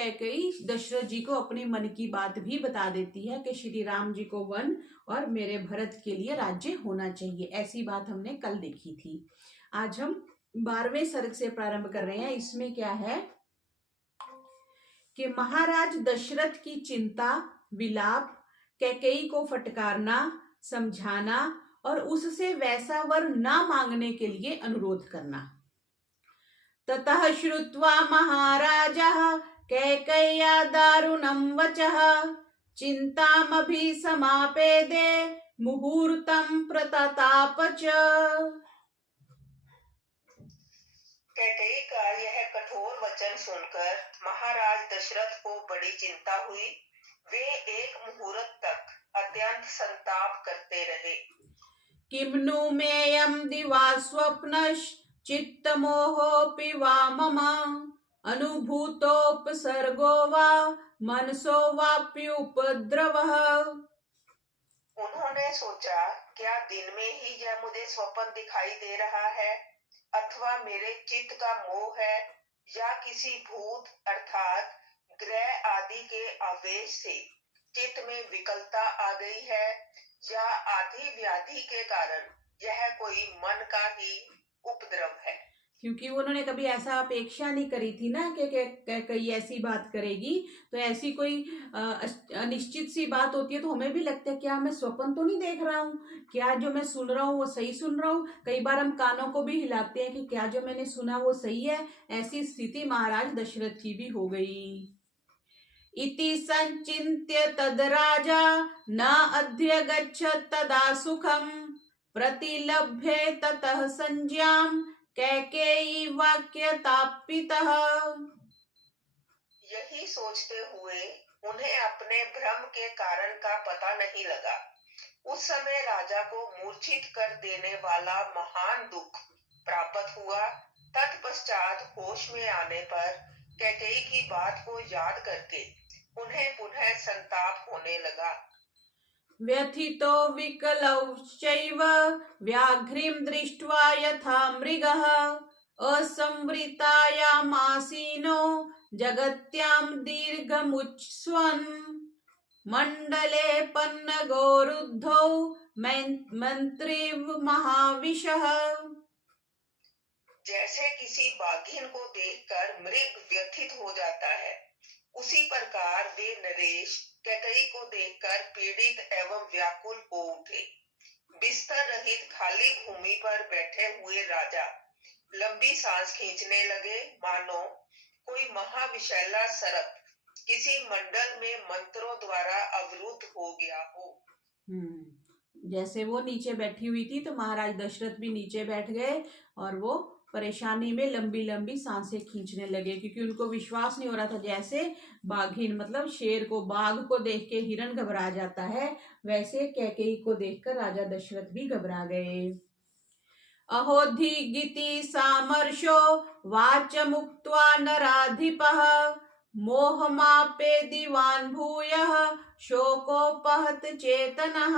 कैकेयी दशरथ जी को अपने मन की बात भी बता देती है कि श्री राम जी को वन और मेरे भरत के लिए राज्य होना चाहिए। ऐसी बात हमने कल देखी थी। आज हम 12वें सर्ग से प्रारंभ कर रहे हैं। इसमें क्या है कि महाराज दशरथ की चिंता, विलाप, कैकेयी को फटकारना, समझाना और उससे वैसा वर ना मांगने के लिए अनुरोध करना। ततः श्रुत्वा महाराजः कैकेय्या दारुणं वचः चिन्तामभिसमापेदे मुहूर्तं प्रतताप च। कैकेयी का यह कठोर वचन सुनकर महाराज दशरथ को बड़ी चिंता हुई। वे एक मुहूर्त तक अत्यंत संताप करते रहे। किम्नु मेयं दिवा स्वप्नश्चित्तमोहोऽपि वा मम अनुभूतोपसर्गो वा मनसो वाप्युपद्रवः। उन्होंने सोचा, क्या दिन में ही यह मुझे स्वप्न दिखाई दे रहा है अथवा मेरे चित्त का मोह है या किसी भूत अर्थात ग्रह आदि के आवेश से चित्त में विकलता आ गई है या आदि व्याधि के कारण यह कोई मन का ही उपद्रव है। क्योंकि उन्होंने कभी ऐसा अपेक्षा नहीं करी थी ना कि कई ऐसी बात करेगी। तो ऐसी कोई अनिश्चित सी बात होती है तो हमें भी लगता है क्या मैं स्वप्न तो नहीं देख रहा हूँ, क्या जो मैं सुन रहा हूँ वो सही सुन रहा हूँ। कई बार हम कानों को भी हिलाते हैं कि क्या जो मैंने सुना वो सही है। ऐसी स्थिति महाराज दशरथ की भी हो गई। इति संचिन्त्य तद राजा न अध्यगच्छत् तदा सुखम प्रतिलभ्ये ततः संज्ञाम कैकेयी वाक्यतापितः। यही सोचते हुए उन्हें अपने भ्रम के कारण का पता नहीं लगा। उस समय राजा को मूर्छित कर देने वाला महान दुख प्राप्त हुआ। तत्पश्चात होश में आने पर कैकेयी की बात को याद करके उन्हें पुनः संताप होने लगा। व्यथितो विकलश्चैव व्याघ्रीं दृष्ट्वा यथा मृगः असंवृतायामासीनो जगत्यां दीर्घमुच्छ्वन् मंडले पन्नगोरुद्धौ मंत्रीव महाविशः। जैसे किसी बाघिन को देखकर मृग व्यथित हो जाता है, उसी प्रकार वे नरेश कैकेयी को देखकर पीड़ित एवं व्याकुल हो उठे। बिस्तर रहित खाली भूमि पर बैठे हुए राजा लंबी सांस खींचने लगे, मानो कोई महाविशैला सर्प किसी मंडल में मंत्रों द्वारा अवरुद्ध हो गया हो। जैसे वो नीचे बैठी हुई थी तो महाराज दशरथ भी नीचे बैठ गए और वो परेशानी में लंबी लंबी सांसें खींचने लगे, क्योंकि उनको विश्वास नहीं हो रहा था। जैसे बाघिन मतलब शेर को, बाघ को देख के हिरण घबरा जाता है, वैसे कैकेयी को देखकर राजा दशरथ भी घबरा गए। अहोधिगिति सामर्शो वाच मुक्त्वा नराधिपः मोहमापे दिवान् भूयः शोकोपहत चेतनः।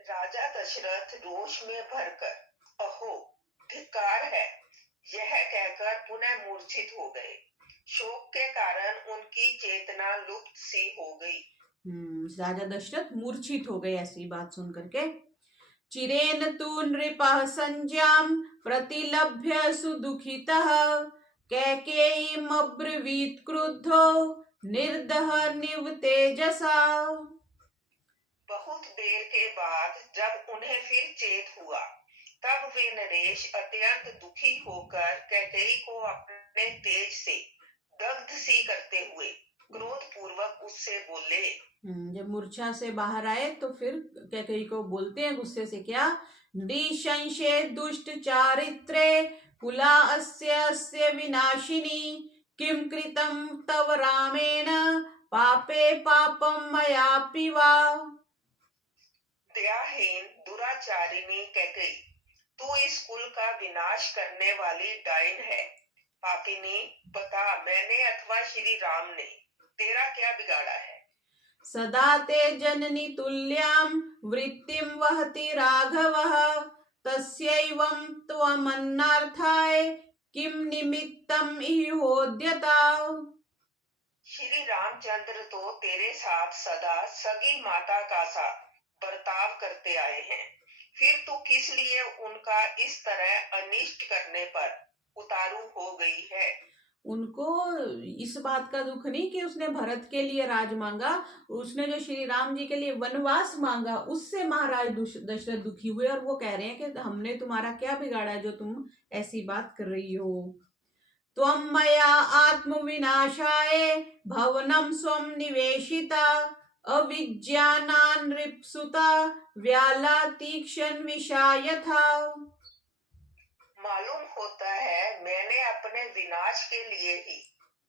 राजा दशरथ रोष में भरकर अहो धिक्कार है यह कहकर पुनः मूर्छित हो गए। शोक के कारण उनकी चेतना लुप्त सी हो गई। राजा दशरथ मूर्छित हो गए ऐसी बात सुन करके। चिरेन तु नृपः संज्ञां प्रतिलभ्य सुदुखितः कैकेयीमब्रवीत् क्रुद्धो निर्दहनिव तेजसा। बहुत देर के बाद जब उन्हें फिर चेत हुआ, तब वे नरेश अत्यंत दुखी होकर कैकेयी को अपने तेज से दग्ध सी करते हुए क्रोध पूर्वक उससे बोले। जब मूर्छा से बाहर आए तो फिर कैकेयी को बोलते हैं गुस्से से, क्या नृशंसे दुष्ट चारित्रे कुला अस्य विनाशिनी किम कृतं तव रामेण पापे पापम मयापि वा। दयाहीन दुराचारिणी कैकेयी, तू इस कुल का विनाश करने वाली डायन है। पापिनी, बता मैंने अथवा श्री राम ने तेरा क्या बिगाड़ा है। सदा ते जननी तुल्यां वृत्तिं वहति राघवः तस्यैवं त्वमन्नार्थाय किम निमित्तम इहोद्यता। श्री रामचंद्र तो तेरे साथ सदा सगी माता का सा बर्ताव करते आए हैं, फिर तू किस लिए उनका इस तरह अनिष्ट करने पर उतारू हो गई है। उनको इस बात का दुख नहीं कि उसने भरत के लिए राज मांगा, उसने जो श्री राम जी के लिए वनवास मांगा उससे महाराज दशरथ दुखी हुए, और वो कह रहे हैं कि हमने तुम्हारा क्या बिगाड़ा जो तुम ऐसी बात कर रही हो। त्वं मया आत्मविनाशाय भवनं स्वं निवेशिता अविज्ञानानृप्सुता व्याला तीक्ष्ण विषा यथा। मालूम होता है मैंने अपने विनाश के लिए ही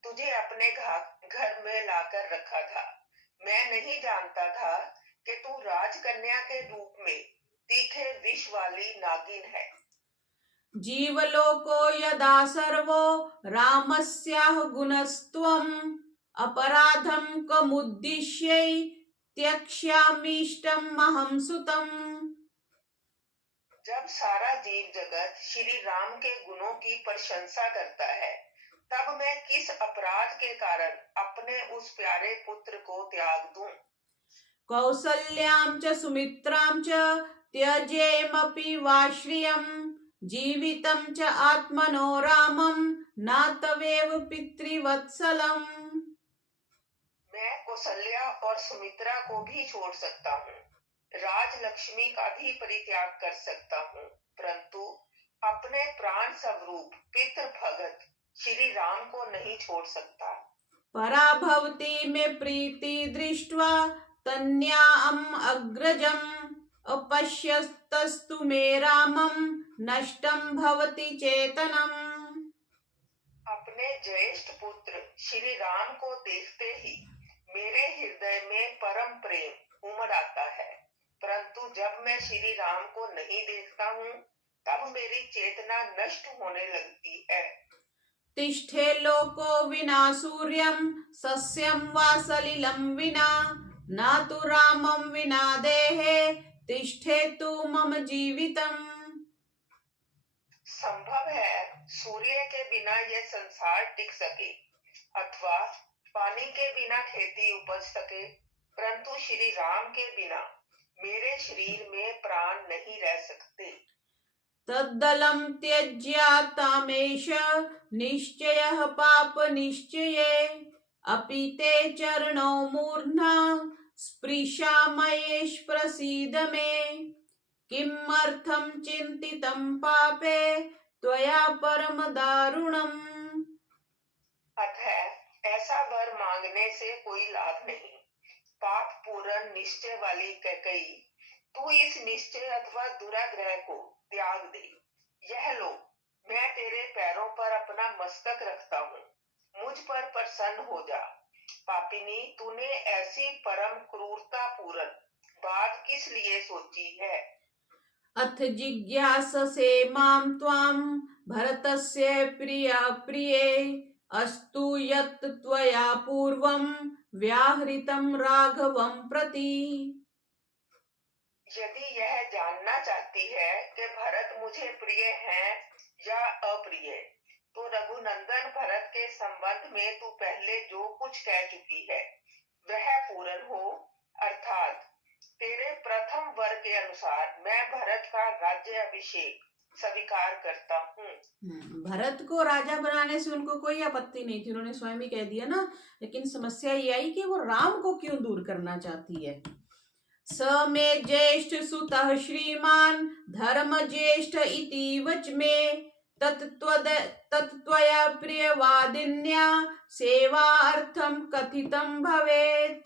तुझे अपने घर में लाकर रखा था। मैं नहीं जानता था कि तू राजकन्या के रूप में तीखे विष वाली नागिन है। जीवलोको यदा सर्वो रामस्याह गुणस्त्वम् अपराधं कमुद्दिश्य त्यक्ष्यामीष्टम् अहं सुतम्। जब सारा जीव जगत श्री राम के गुणों की प्रशंसा करता है, तब मैं किस अपराध के कारण अपने उस प्यारे पुत्र को त्याग दूं। कौसल्यां च सुमित्रां च त्यजेमपि वा श्रियं जीवितं च आत्मनो रामं न तवेव पितृवत्सलम्। मैं कौशल्या और सुमित्रा को भी छोड़ सकता हूँ, राजलक्ष्मी का भी परित्याग कर सकता हूँ, परंतु अपने प्राण स्वरूप पितृ भगत श्री राम को नहीं छोड़ सकता। पराभवति मे प्रीति दृष्ट्वा तन्याम् अग्रजम् अपश्यस्तस्तु मे रामं नष्टं भवति चेतनम्। अपने ज्येष्ठ पुत्र श्री राम को देखते ही मेरे हृदय में परम प्रेम उमड़ आता है, परंतु जब मैं श्री राम को नहीं देखता हूँ, तब मेरी चेतना नष्ट होने लगती है। तिष्ठे लोको विना सूर्यं सस्यं वा सलिलं विना न तु रामं विना देहे तिष्ठेतु मम जीवितम्। संभव है सूर्य के बिना यह संसार टिक सके अथवा पानी के बिना खेती उपज सके, परंतु श्री राम के बिना मेरे शरीर में प्राण नहीं रह सकते। तद्दलं त्यज्यातामेष निश्चयः पाप निश्चये अपि ते चरणौ मूर्ध्ना स्पृशामयेष प्रसीद मे किमर्थं चिन्तितं पापे त्वया परम दारुणम्। अतः ऐसा वर मांगने से कोई लाभ नहीं। पाप पूर्ण निश्चय वाली कैकई, तू इस निश्चय अथवा दुराग्रह को त्याग दे। यह लो, मैं तेरे पैरों पर अपना मस्तक रखता हूँ, मुझ पर प्रसन्न हो जा। पापिनी, तूने ऐसी परम क्रूरता पूर्ण बात किस लिए सोची है। अथ जिज्ञाससे मां त्वां भरतस्य प्रिया प्रिये अस्तु यत् त्वया पूर्वं व्याहृतं राघवं प्रति। यदि यह जानना चाहती है कि भरत मुझे प्रिय है या अप्रिय, तो रघुनंदन भरत के संबंध में तू पहले जो कुछ कह चुकी है वह पूर्ण हो, अर्थात तेरे प्रथम वर के अनुसार मैं भरत का राज्य अभिषेक स्वीकार करता हूँ। भरत को राजा बनाने से उनको कोई आपत्ति नहीं थी, उन्होंने स्वयं ही कह दिया ना, लेकिन समस्या ये आई कि वो राम को क्यों दूर करना चाहती है। स मे ज्येष्ठ सुतः श्रीमान धर्म ज्येष्ठ इति वच मे तत्त्वया प्रियवादिन्या सेवार्थं कथितं भवेत्।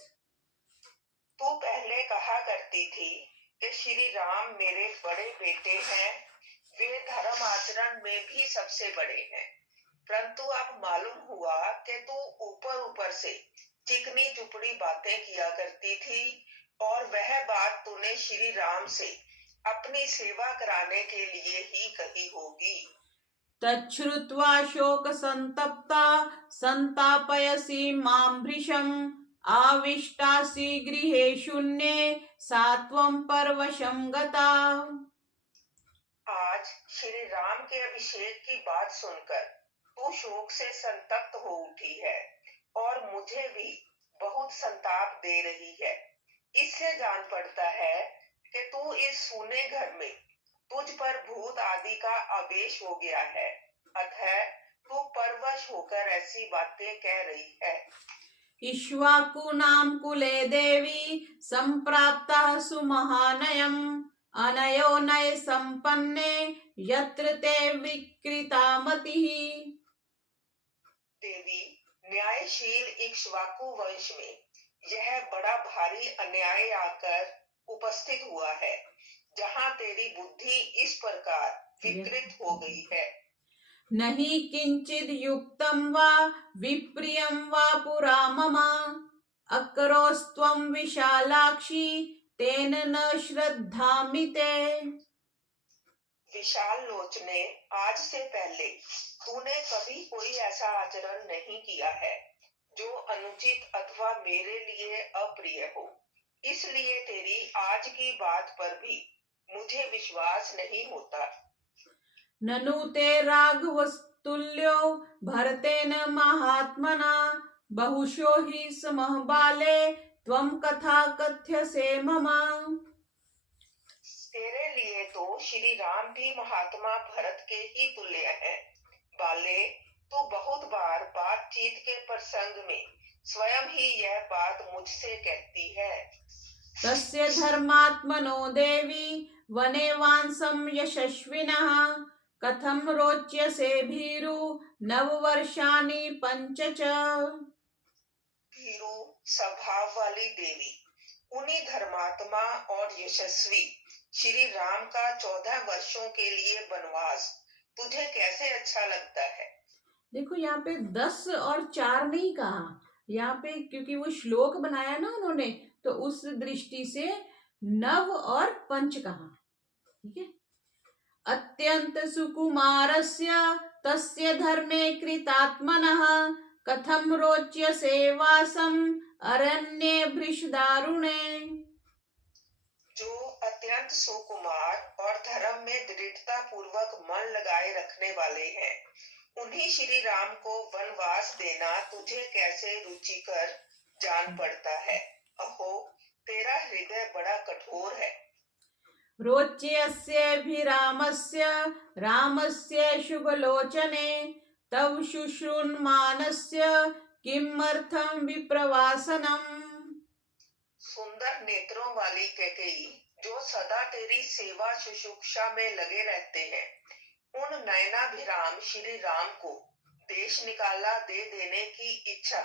तू पहले कहा करती थी कि श्री राम मेरे बड़े बेटे हैं, वे धर्म आचरण में भी सबसे बड़े हैं, परंतु अब मालूम हुआ कि तू ऊपर ऊपर से चिकनी चुपड़ी बातें किया करती थी, और वह बात तूने श्री राम से अपनी सेवा कराने के लिए ही कही होगी। तच्छ्रुत्वा शोक संतप्ता संतापयसि मां भृशम् आविष्टासि गृहे शून्ये सा त्वं परवशं गता। आज श्री राम के अभिषेक की बात सुनकर तू शोक से संतप्त हो उठी है और मुझे भी बहुत संताप दे रही है। इससे जान पड़ता है कि तू इस सूने घर में तुझ पर भूत आदि का आवेश हो गया है, अतः तू परवश होकर ऐसी बातें कह रही है। इक्ष्वाकूनां कुले देवी संप्राप्ता सुमहानयम् अनयोनय संपन्ने यत्र ते विकृता मतिः। देवी, न्यायशील इक्ष्वाकु वंश में यह बड़ा भारी अन्याय आकर उपस्थित हुआ है, जहाँ तेरी बुद्धि इस प्रकार विकृत हो गई है। नहि किंचिद युक्तं वा विप्रियं वा पुरा मम अकरोस्त्वं विशालाक्षी तेन न श्रद्धामि ते। विशाल लोचने, आज से पहले तूने कभी कोई ऐसा आचरण नहीं किया है जो अनुचित अथवा मेरे लिए अप्रिय हो, इसलिए तेरी आज की बात पर भी मुझे विश्वास नहीं होता। ननु ते राघवस्तुल्यो भरतेन महात्मना बहुशो हि समः बाले त्वं कथा कथ्यसे मम। तेरे लिए तो श्री राम भी महात्मा भरत के ही तुल्य हैं। बाले, तू बहुत बार बातचीत के प्रसंग में स्वयं ही यह बात मुझसे कहती है। तस्य धर्मात्मनो देवी वने वांसं यशस्विनः कथं रोच्यसे भीरु नववर्षाणि पंच च। भीरु स्वभाव वाली देवी, उन्हीं धर्मात्मा और यशस्वी श्री राम का 14 वर्षों के लिए वनवास तुझे कैसे अच्छा लगता है? देखो यहाँ पे 10 और 4 नहीं कहा, यहाँ पे क्योंकि वो श्लोक बनाया ना उन्होंने, तो उस दृष्टि से नव और पंच कहा। ठीक है। अत्यंत सुकुमारस्य तस्य धर्मे कृतात्मनः कथम रोच्यसे वासम अरण्ये भृशदारुणे। जो अत्यंत सुकुमार और धर्म में दृढ़ता पूर्वक मन लगाए रखने वाले हैं, उन्हीं श्री राम को वनवास देना तुझे कैसे रुचिकर जान पड़ता है। अहो, तेरा हृदय बड़ा कठोर है। रोच्यस्यभिरामस्य रामस्य शुभलोचने तव शुश्रून्मानस्य किमर्थं विप्रवासनम्। सुंदर नेत्रों वाली कैकेयी, जो सदा तेरी सेवा शुश्रूषा में लगे रहते हैं, उन नयनाभिराम श्री राम को देश निकाला दे देने की इच्छा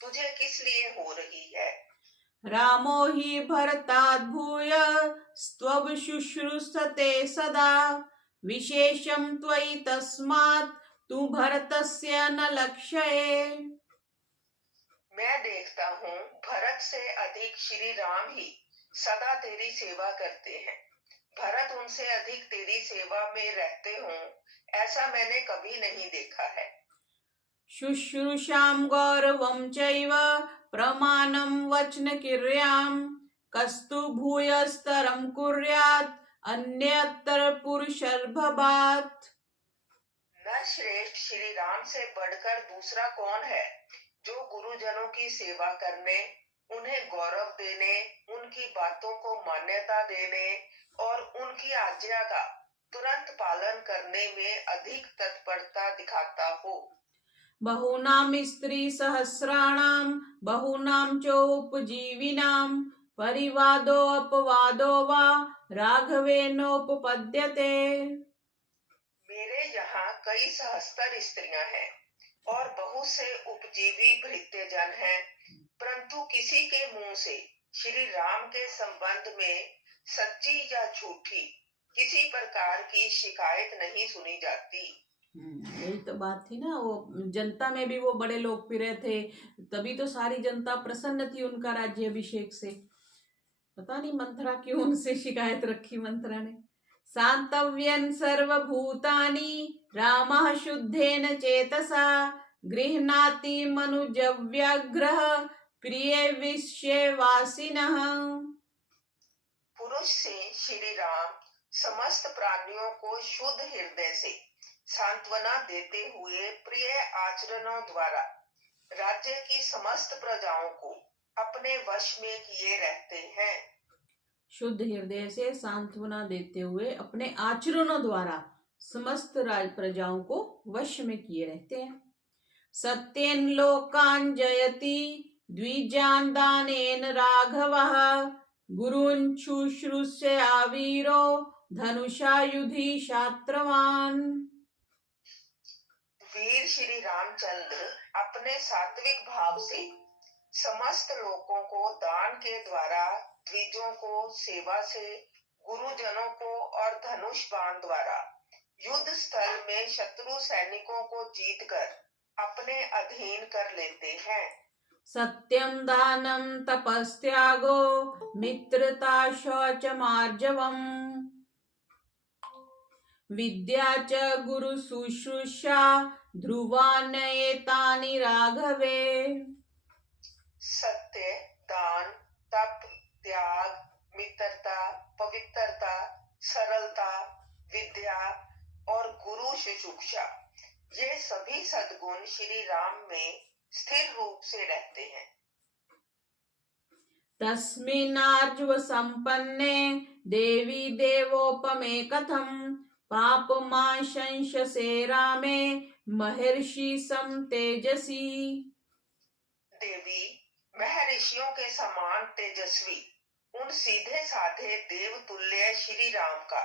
तुझे किस लिए हो रही है? रामो हि भरताद्भूय स्त्वं शुश्रूषते सदा विशेषं त्वयि तस्मात् तु भरतस्य न लक्ष्ये। मैं देखता हूँ भरत से अधिक श्री राम ही सदा तेरी सेवा करते हैं। भरत उनसे अधिक तेरी सेवा में रहते हों, ऐसा मैंने कभी नहीं देखा है। शुश्रूषां गौरवं चैव प्रमाणं वचनक्रियां कस्तु भूयस्तरं कुर्यात् अन्यत्र पुरुषर्भवात्। न श्रेष्ठ श्री राम से बढ़कर दूसरा कौन है जो गुरुजनों की सेवा करने, उन्हें गौरव देने, उनकी बातों को मान्यता देने और उनकी आज्ञा का तुरंत पालन करने में अधिक तत्परता दिखाता हो। बहूनां स्त्री सहस्राणां बहूनां चोपजीविनां परिवादो अपवादो वा राघवेनोपपद्यते। मेरे यहाँ कई सहस्त्र स्त्रियां हैं और बहुत से उपजीवी भृत्यजन हैं, परंतु किसी के मुंह से श्री राम के संबंध में सच्ची या झूठी किसी प्रकार की शिकायत नहीं सुनी जाती। यही तो बात थी ना, वो जनता में भी वो बड़े लोकप्रिय थे, तभी तो सारी जनता प्रसन्न थी उनका राज्याभिषेक से। पता नहीं मंथरा क्यों उनसे शिकायत रखी मंथरा ने। शांतव्यन सर्वभूतानि रामः शुद्धेन चेतसा गृह्णाति मनुजव्यग्रह प्रिय विषयवासिनः। पुरुष से श्री राम समस्त प्राणियों को शुद्ध हृदय से सांत्वना देते हुए प्रिय आचरणों द्वारा राज्य की समस्त प्रजाओं को अपने वश में किए रहते हैं। शुद्ध हृदय से सांत्वना देते हुए अपने आचरणों द्वारा समस्त प्रजाओं को वश में किए रहते हैं। सत्येन लोकान जयति द्विजान दानेन राघवः गुरुन् शुश्रूष्य आवीरो धनुषा युधि शात्रवान। वीर श्री रामचंद्र अपने सात्विक भाव से समस्त लोगों को दान के द्वारा, द्विजों को सेवा से, गुरुजनों को और धनुष बाण द्वारा युद्ध स्थल में शत्रु सैनिकों को जीतकर अपने अधीन कर लेते हैं। सत्यम दानम तपस्त्यागो मित्रता शौच मार्जवम विद्या च गुरु शुश्रूषा ध्रुवान्येतानि राघवे। सत्य, दान, तप, त्याग, मित्रता, पवित्रता, सरलता, विद्या और गुरु शुश्रूषा, ये सभी सद्गुण श्री राम में स्थिर रूप से रहते हैं। तस्मिन्नार्जुव संपन्ने देवी देवोपमे कथम पापमाशंससे रामे महर्षि सम तेजसी। देवी, महर्षियों के समान तेजस्वी उन सीधे साधे देव तुल्य श्री राम का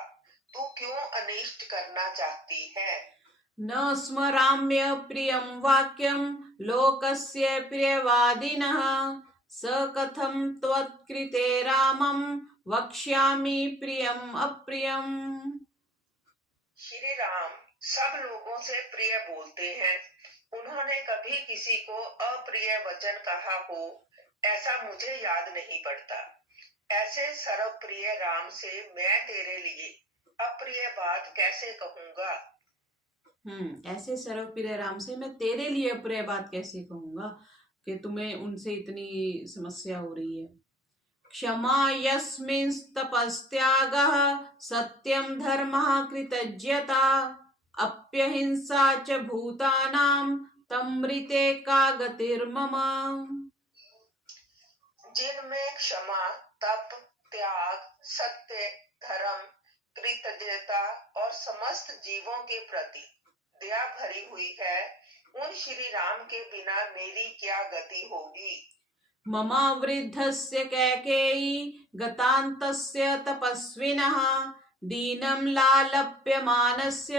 तू क्यों अनिष्ट करना चाहती है? न स्मराम्य प्रियं वाक्यं लोकस्य प्रियवादिनः स कथं त्वत्कृते रामं वक्ष्यामि प्रियम अप्रियम। श्री राम सब लोगों से प्रिय बोलते हैं, उन्होंने कभी किसी को अप्रिय वचन कहा हो ऐसा मुझे याद नहीं पड़ता। ऐसे सर्वप्रिय राम से मैं तेरे लिए अप्रिय बात कैसे कहूंगा? ऐसे सर्वप्रिय राम से मैं तेरे लिए अप्रिय बात कैसे कहूंगा कि तुम्हें उनसे इतनी समस्या हो रही है। क्षमा यस्मिन् तपस्त्यागः सत्यं धर्मः कृतज्ञता अप्यहिंसा च भूतानां तमृते का गतिर्मम। जिनमें क्षमा, तप, त्याग, सत्य, धर्म, कृतज्ञता और समस्त जीवों के प्रति दया भरी हुई है, उन श्री राम के बिना मेरी क्या गति होगी? ममावृद्धस्य कैकेयी गतान्तस्य तपस्विनः दीनं लालप्यमानस्य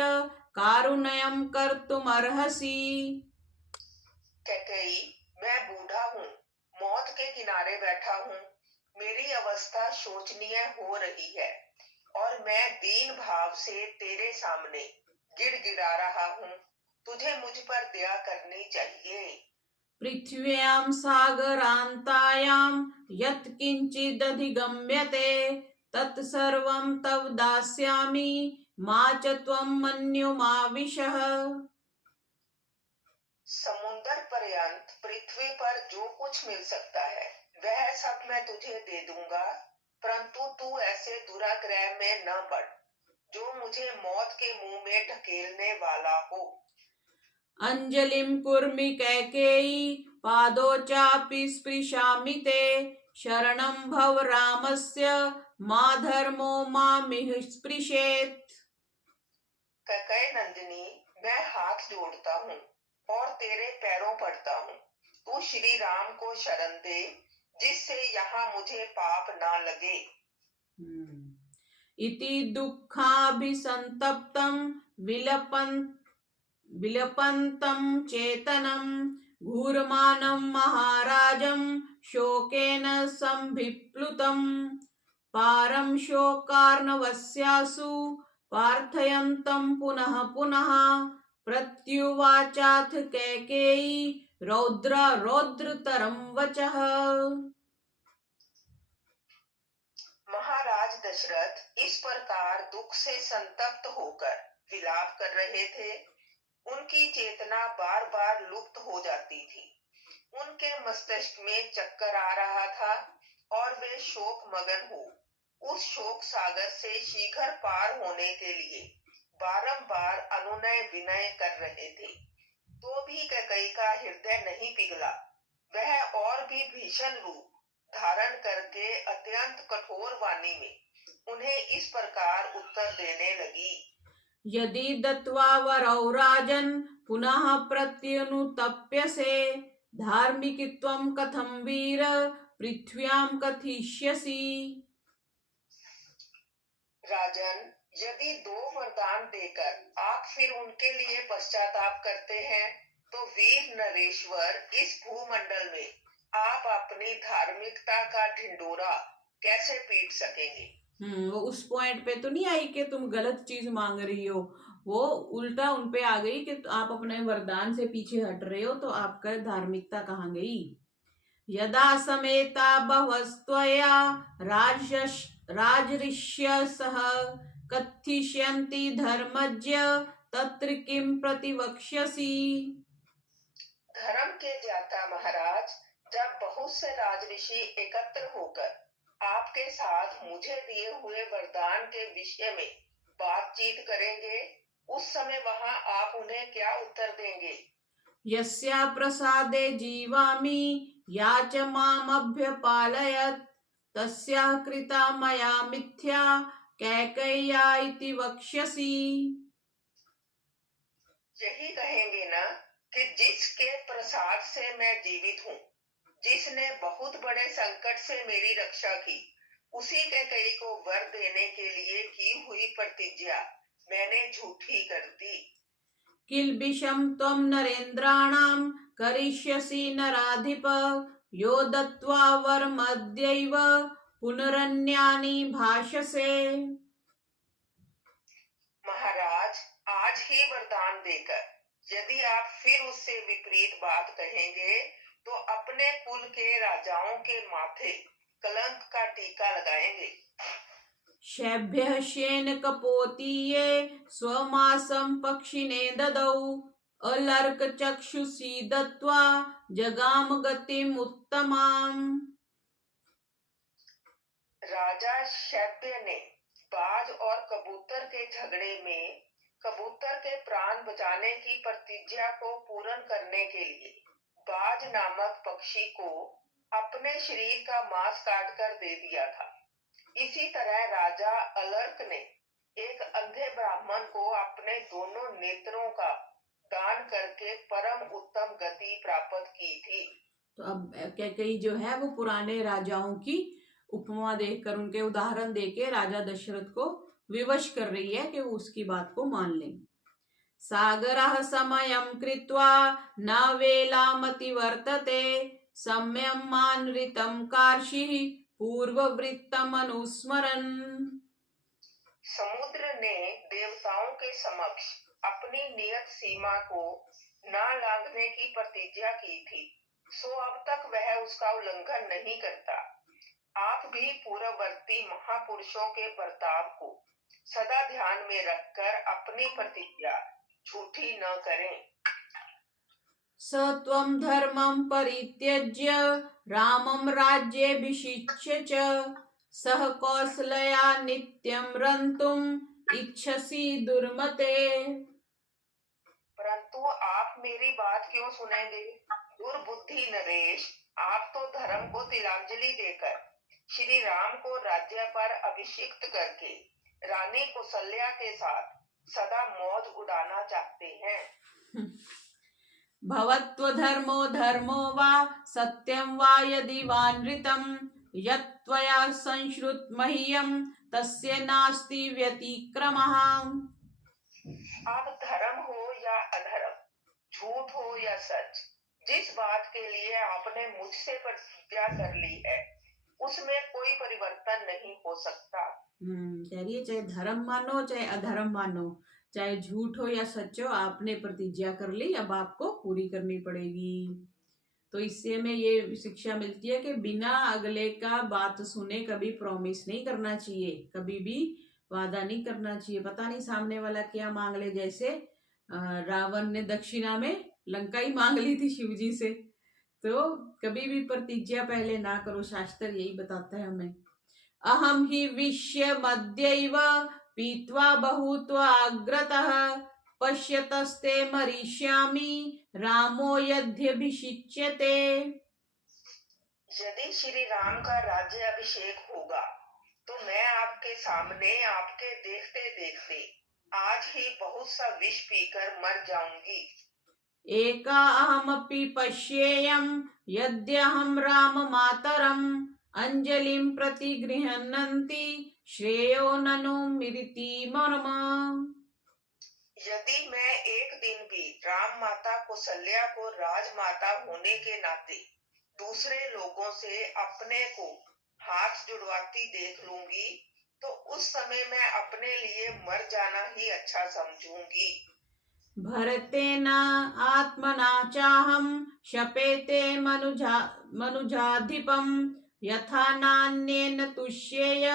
कारुण्यं कर्तुमर्हसि। कैकेयी, मैं बूढ़ा हूँ, मौत के किनारे बैठा हूँ, मेरी अवस्था शोचनीय हो रही है और मैं दीन भाव से तेरे सामने गिड़गिड़ा रहा हूँ। तुझे मुझ पर दया करनी चाहिए। पृथिव्यां सागरान्तायां यत्किञ्चिदधिगम्यते तत्सर्वं तव दास्यामि मा च त्वं मन्युमाविशः। समुंदर पर्यंत पृथ्वी पर जो कुछ मिल सकता है वह सब मैं तुझे दे दूंगा, परंतु तू ऐसे दुराग्रह में न पड़ जो मुझे मौत के मुंह में ढकेलने वाला हो। अंजलिं कुर्मि कैकेयी पादौ चापि स्पृशामि ते शरणं भव रामस्य मा धर्मो मामिह स्पृशेत्। कैकेयी नंदिनी, मैं हाथ जोड़ता हूँ और तेरे पैरों पड़ता हूँ, तू श्री राम को शरण दे जिससे यहाँ मुझे पाप ना लगे। इति दुःखाभिसंतप्तं विलपन्तं चेतनं घूर्मानं महाराजं शोकेन संविप्लुतं पारं शोकार्णवस्यासु प्रार्थयन्तं पुनः पुनः प्रत्युवाचाथ कैकेयी रौद्रतरं वचः। महाराज दशरथ इस प्रकार दुख से संतप्त होकर विलाप कर रहे थे। उनकी चेतना बार बार लुप्त हो जाती थी, उनके मस्तिष्क में चक्कर आ रहा था और वे शोक मगन हो उस शोक सागर से शीघ्र पार होने के लिए बारंबार अनुनय विनय कर रहे थे, तो भी कैकई का हृदय नहीं पिघला। वह और भी भीषण रूप धारण करके अत्यंत कठोर वाणी में उन्हें इस प्रकार उत्तर देने लगी। यदि दत्वा वरौ राजन् पुनः प्रत्यनुतप्यसे धार्मिकत्वं कथं वीर पृथ्व्यां कथिष्यसि। राजन, यदि 2 वरदान देकर आप फिर उनके लिए पश्चाताप करते हैं, तो वीर नरेश्वर इस भूमंडल में आप अपनी धार्मिकता का ढिंडोरा कैसे पीट सकेंगे। वो उस पॉइंट पे तो नहीं आई कि तुम गलत चीज मांग रही हो, वो उल्टा उन पे आ गई कि आप अपने वरदान से पीछे हट रहे हो, तो आपका धार्मिकता कहाँ गई। यदा समेता बहवस्त्वया राजऋष्य सह कथिष्यन्ति धर्मज्ञ तत्र किं प्रतिवक्ष्यसि। धर्म के ज्ञाता महाराज, जब बहुत से राजऋषि एकत्र होकर आपके साथ मुझे दिए हुए वरदान के विषय में बातचीत करेंगे, उस समय वहां आप उन्हें क्या उत्तर देंगे। यस्या प्रसादे जीवामि या च मामभ्यपालयत् तस्याः कृता मया मिथ्या कैकेय्या इति वक्ष्यसि। यही कहेंगे ना कि जिसके प्रसाद से मैं जीवित हूँ, जिसने बहुत बड़े संकट से मेरी रक्षा की, उसी कैकेयी को वर देने के लिए की हुई प्रतिज्ञा मैंने झूठी कर दी। किल्बिषं त्वं नरेन्द्राणां करिष्यसि नराधिप यो दत्त्वा वरमद्यैव पुनरन्यानि भाषसे। महाराज, आज ही वरदान देकर यदि आप फिर उससे विपरीत बात कहेंगे, तो अपने कुल के राजाओं के माथे कलंक का टीका लगाएंगे। शैभ्यः श्येन कपोतीये स्वमासं पक्षिणे ददौ अलर्क चक्षुषी दत्त्वा जगाम गतिम उत्तमाम। राजा शैब्य ने बाज और कबूतर के झगड़े में कबूतर के प्राण बचाने की प्रतिज्ञा को पूर्ण करने के लिए बाज नामक पक्षी को अपने शरीर का मांस काटकर दे दिया था। इसी तरह राजा अलर्क ने एक अंधे ब्राह्मण को अपने दोनों नेत्रों का दान करके परम उत्तम गति प्राप्त की थी। तो अब कैकेयी जो है वो पुराने राजाओं की उपमा देकर, उनके उदाहरण देके राजा दशरथ को विवश कर रही है कि वो उसकी बात को मान लें। सागरः समयं कृत्वा न वेलामति वर्तते सम्यं मानृतं कार्षिः पूर्ववृत्तम अनुस्मरन्। समुद्र ने देवताओं के समक्ष अपनी नियत सीमा को न लांघने की प्रतिज्ञा की थी, सो अब तक वह उसका उल्लंघन नहीं करता। आप भी पूर्ववर्ती महापुरुषों के बर्ताव को सदा ध्यान में रखकर अपनी प्रतिज्ञा झूठी न करें। स त्वं धर्मं परित्यज्य रामं राज्येऽभिषिच्य च सह कौसलया नित्यं रन्तुम् इच्छसि दुर्मते। परंतु आप मेरी बात क्यों सुनेंगे, दुर्बुद्धि नरेश। आप तो धर्म को तिलांजलि देकर श्री राम को राज्य पर अभिषिक्त करके रानी कौसल्या के साथ सदा मौज उड़ाना चाहते हैं। भवत्वधर्मो धर्मो वा सत्यं वा यदि वा नृतं यत्त्वया संश्रुत मह्यं तस्य नास्ति व्यतिक्रमः। अब धर्म हो या अधर्म, झूठ हो या सच, जिस बात के लिए आपने मुझसे प्रतिज्ञा कर ली है, उसमें कोई परिवर्तन नहीं हो सकता। कह रही है चाहे धर्म मानो चाहे अधर्म मानो, चाहे झूठ हो या सच हो, आपने प्रतिज्ञा कर ली, अब आपको पूरी करनी पड़ेगी। तो इससे हमें ये शिक्षा मिलती है कि बिना अगले का बात सुने कभी प्रॉमिस नहीं करना चाहिए, कभी भी वादा नहीं करना चाहिए। पता नहीं सामने वाला क्या मांग ले, जैसे रावण ने दक्षिणा में लंका ही मांग ली थी शिव जी से। तो कभी भी प्रतिज्ञा पहले ना करो, शास्त्र यही बताता है हमें। अहम हि विश्य मध्यैव पीत्वा बहुत्वाग्रतः पश्यतस्ते मरिष्यामि रामो यद्यभिषिच्यते। यदि श्री राम का राज्य अभिषेक होगा तो मैं आपके सामने आपके देखते देखते आज ही बहुत सा विष पीकर मर जाऊंगी। एका अहमपि पश्येयम् यद्यहं राममातरम् अंजलिं प्रतिगृह्णन्ति श्रेयो ननु मिरिति मम। यदि मैं एक दिन भी राम माता कौशल्या को राजमाता होने के नाते दूसरे लोगों से अपने को हाथ जुड़वाती देख लूंगी तो उस समय मैं अपने लिए मर जाना ही अच्छा समझूंगी। भरतेन आत्मना चाहं शपेते मनुजाधिपम् यथा नान्येन तुष्येय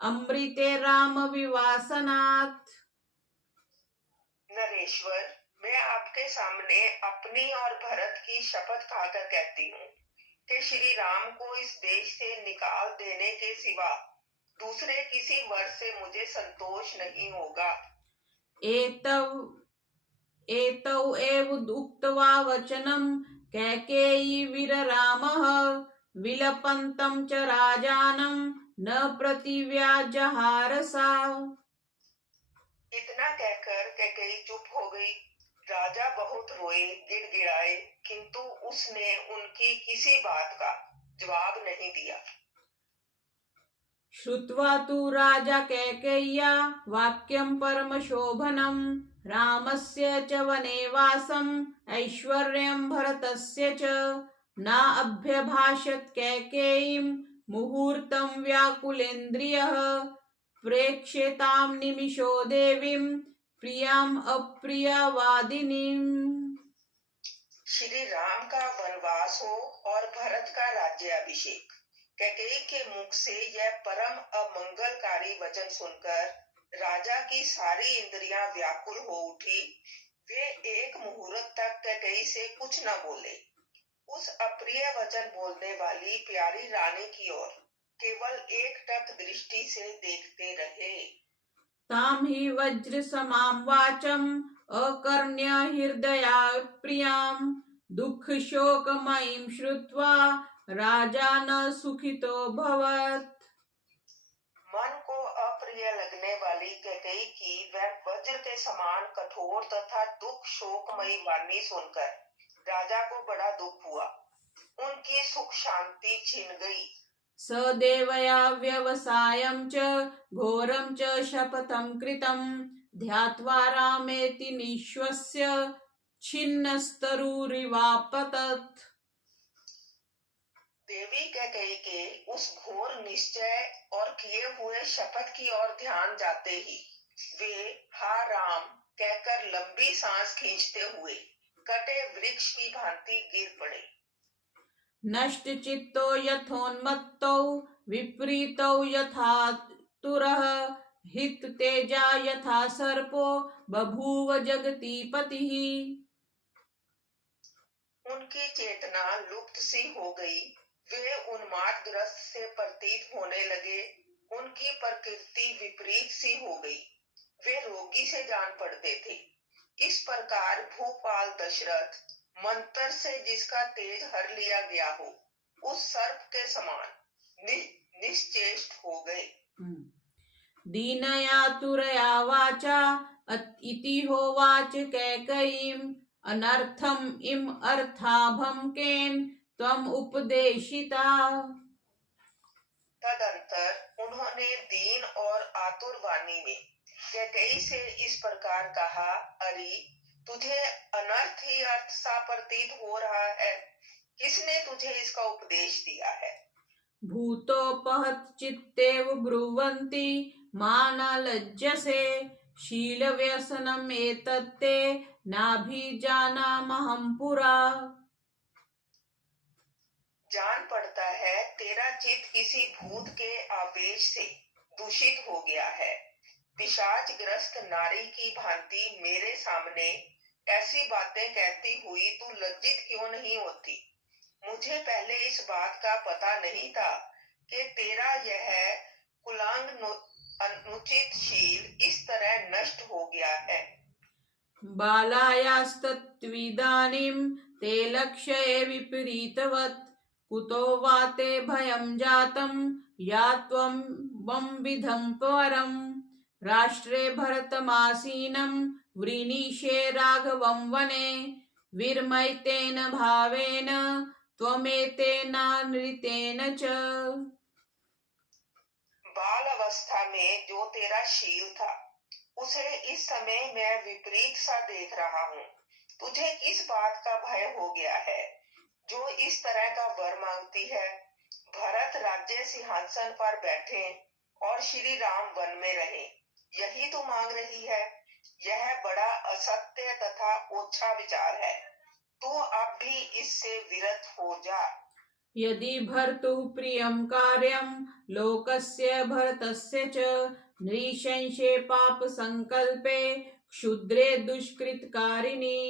अमृते राम विवासनात्। नरेश्वर, मैं आपके सामने अपनी और भरत की शपथ खाकर कहती हूँ कि श्री राम को इस देश से निकाल देने के सिवा दूसरे किसी वर से मुझे संतोष नहीं होगा। एतौ एव उक्त्वा वचनं कैकेयी वीररामः विलपन्तं च राजानं न प्रतिव्याजहार सा। इतना कहकर कैकेयी चुप हो गई। राजा बहुत रोए, गिड़गिड़ाए, किंतु उसने उनकी किसी बात का जवाब नहीं दिया। श्रुत्वा तु राजा कैकेय्या वाक्यं परमशोभनं रामस्य च वने वासम् ऐश्वर्यं भरतस्य च न अभ्यभाषत कैकेयीं मुहूर्तं व्याकुलेन्द्रियः प्रेक्ष्यतां निमिषो देवीं प्रियाम् अप्रियवादिनीम्। श्री राम का वनवास हो और भरत का राज्याभिषेक, कैकेयी के मुख से यह परम अमंगलकारी वचन सुनकर राजा की सारी इंद्रियां व्याकुल हो उठी। वे एक मुहूर्त तक कैकेयी से कुछ न बोले। उस अप्रिय वचन बोलने वाली प्यारी रानी की ओर केवल एकटक दृष्टि से देखते रहे। ताम हि वज्र समां वाचम् अकर्ण्य हृदया प्रियाम् दुःख शोकमयीं श्रुत्वा राजा न सुखितो भवत्। मन को अप्रिय लगने वाली कैकेयी की वह वज्र के समान कठोर तथा दुख शोकमयी वाणी सुनकर राजा को बड़ा दुख हुआ। उनकी सुख शांति छिन गई। सदेवया व्यवसायं च घोरं च शपथं कृतं ध्यात्वा रामेति निःश्वस्य छिन्नस्तरुरिवापतत्। देवी कैकेयी के उस घोर निश्चय और किए हुए शपथ की ओर ध्यान जाते ही वे हा राम कहकर लंबी सांस खींचते हुए कटे वृक्ष की भांति गिर पड़े। नष्ट चित्तो यथोन्मत्तौ विपरीतौ यथातुरः हित तेजा यथा सर्पो बभूव जगति पतिः। उनकी चेतना लुप्त सी हो गई। वे उन्मादग्रस्त से प्रतीत होने लगे। उनकी प्रकृति विपरीत सी हो गई। वे रोगी से जान पड़ते थे। इस प्रकार भूपाल दशरथ मंत्र से जिसका तेज हर लिया गया हो उस सर्प के समान निश्चेष्ट हो गए। दीनया तुरया वाचा इति होवाच कैकेयीम् अनर्थम् इम अर्थाभं केन त्वम् उपदेशिता। तदंतर उन्होंने दीन और आतुर वाणी में कैकेयी से इस प्रकार कहा, अरे तुझे अनर्थ ही अर्थ सा प्रतीत हो रहा है। किसने तुझे इसका उपदेश दिया है? भूतोपहत चित्तेव ब्रुवन्ति मान लज्जसे शील व्यसनम एतत्ते नाभिजानामहं पुरा। जान पड़ता है तेरा चित्त किसी भूत के आवेश से दूषित हो गया है। पिशाचग्रस्त नारी की भांति मेरे सामने ऐसी बातें कहती हुई तू लज्जित क्यों नहीं होती? मुझे पहले इस बात का पता नहीं था कि तेरा यह कुलांग अनुचित शील इस तरह नष्ट हो गया है। बालायास्तत्विदानीं ते लक्ष्ये विपरीतवत् कुतो वा ते भयं जातं या त्वं वं विधं परम् राष्ट्रे भरतमासीनं वृणीषे राघवं वने विर्मयतेन भावेन त्वमेतेनानृतेन च। बाल अवस्था में जो तेरा शील था उसे इस समय मैं विपरीत सा देख रहा हूँ। तुझे किस बात का भय हो गया है जो इस तरह का वर मांगती है? भरत राज्य सिंहासन पर बैठे और श्री राम वन में रहे, यही तू मांग रही है? यह बड़ा असत्य तथा ओछा विचार है। तू अब भी इससे विरत हो जा। यदि भर्तुः प्रियं कार्यं लोकस्य भरतस्य च नृशंसे पाप संकल्पे क्षुद्रे दुष्कृतकारिणी।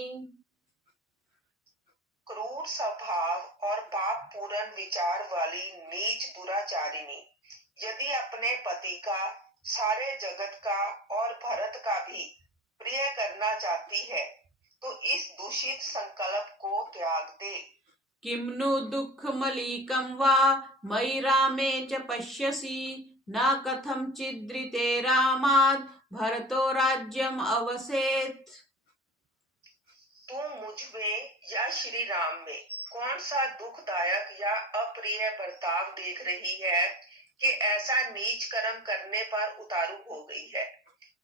क्रूर स्वभाव और पाप पूर्ण विचार वाली नीच दुराचारिणी यदि अपने पति का, सारे जगत का और भरत का भी प्रिय करना चाहती है तो इस दूषित संकल्प को त्याग दे। किं नु दुःखमलीकं वा मयि रामे च पश्यसि न कथंचिदृते रामात् भरतो राज्यम् अवसेत्। तू मुझ में या श्री राम में कौन सा दुखदायक या अप्रिय बर्ताव देख रही है कि ऐसा नीच कर्म करने पर उतारू हो गई है?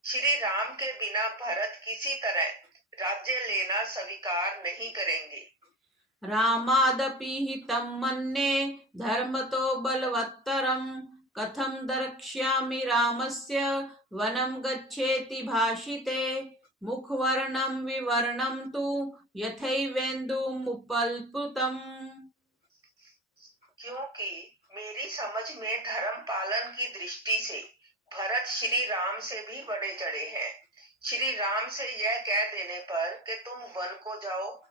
श्री राम के बिना भरत किसी तरह राज्य लेना स्वीकार नहीं करेंगे। रामादपि हितं मन्ये धर्मतो बलवत्तरं कथं द्रक्ष्यामि रामस्य वनं गच्छेति भाषिते मुखवर्णं विवर्णं तु यथैवेन्दुमुपल्पुतम्। क्योंकि मेरी समझ में धर्म पालन की दृष्टि से भरत श्री राम से भी बड़े चढ़े हैं। श्री राम से यह कह देने पर कि तुम वन को जाओ,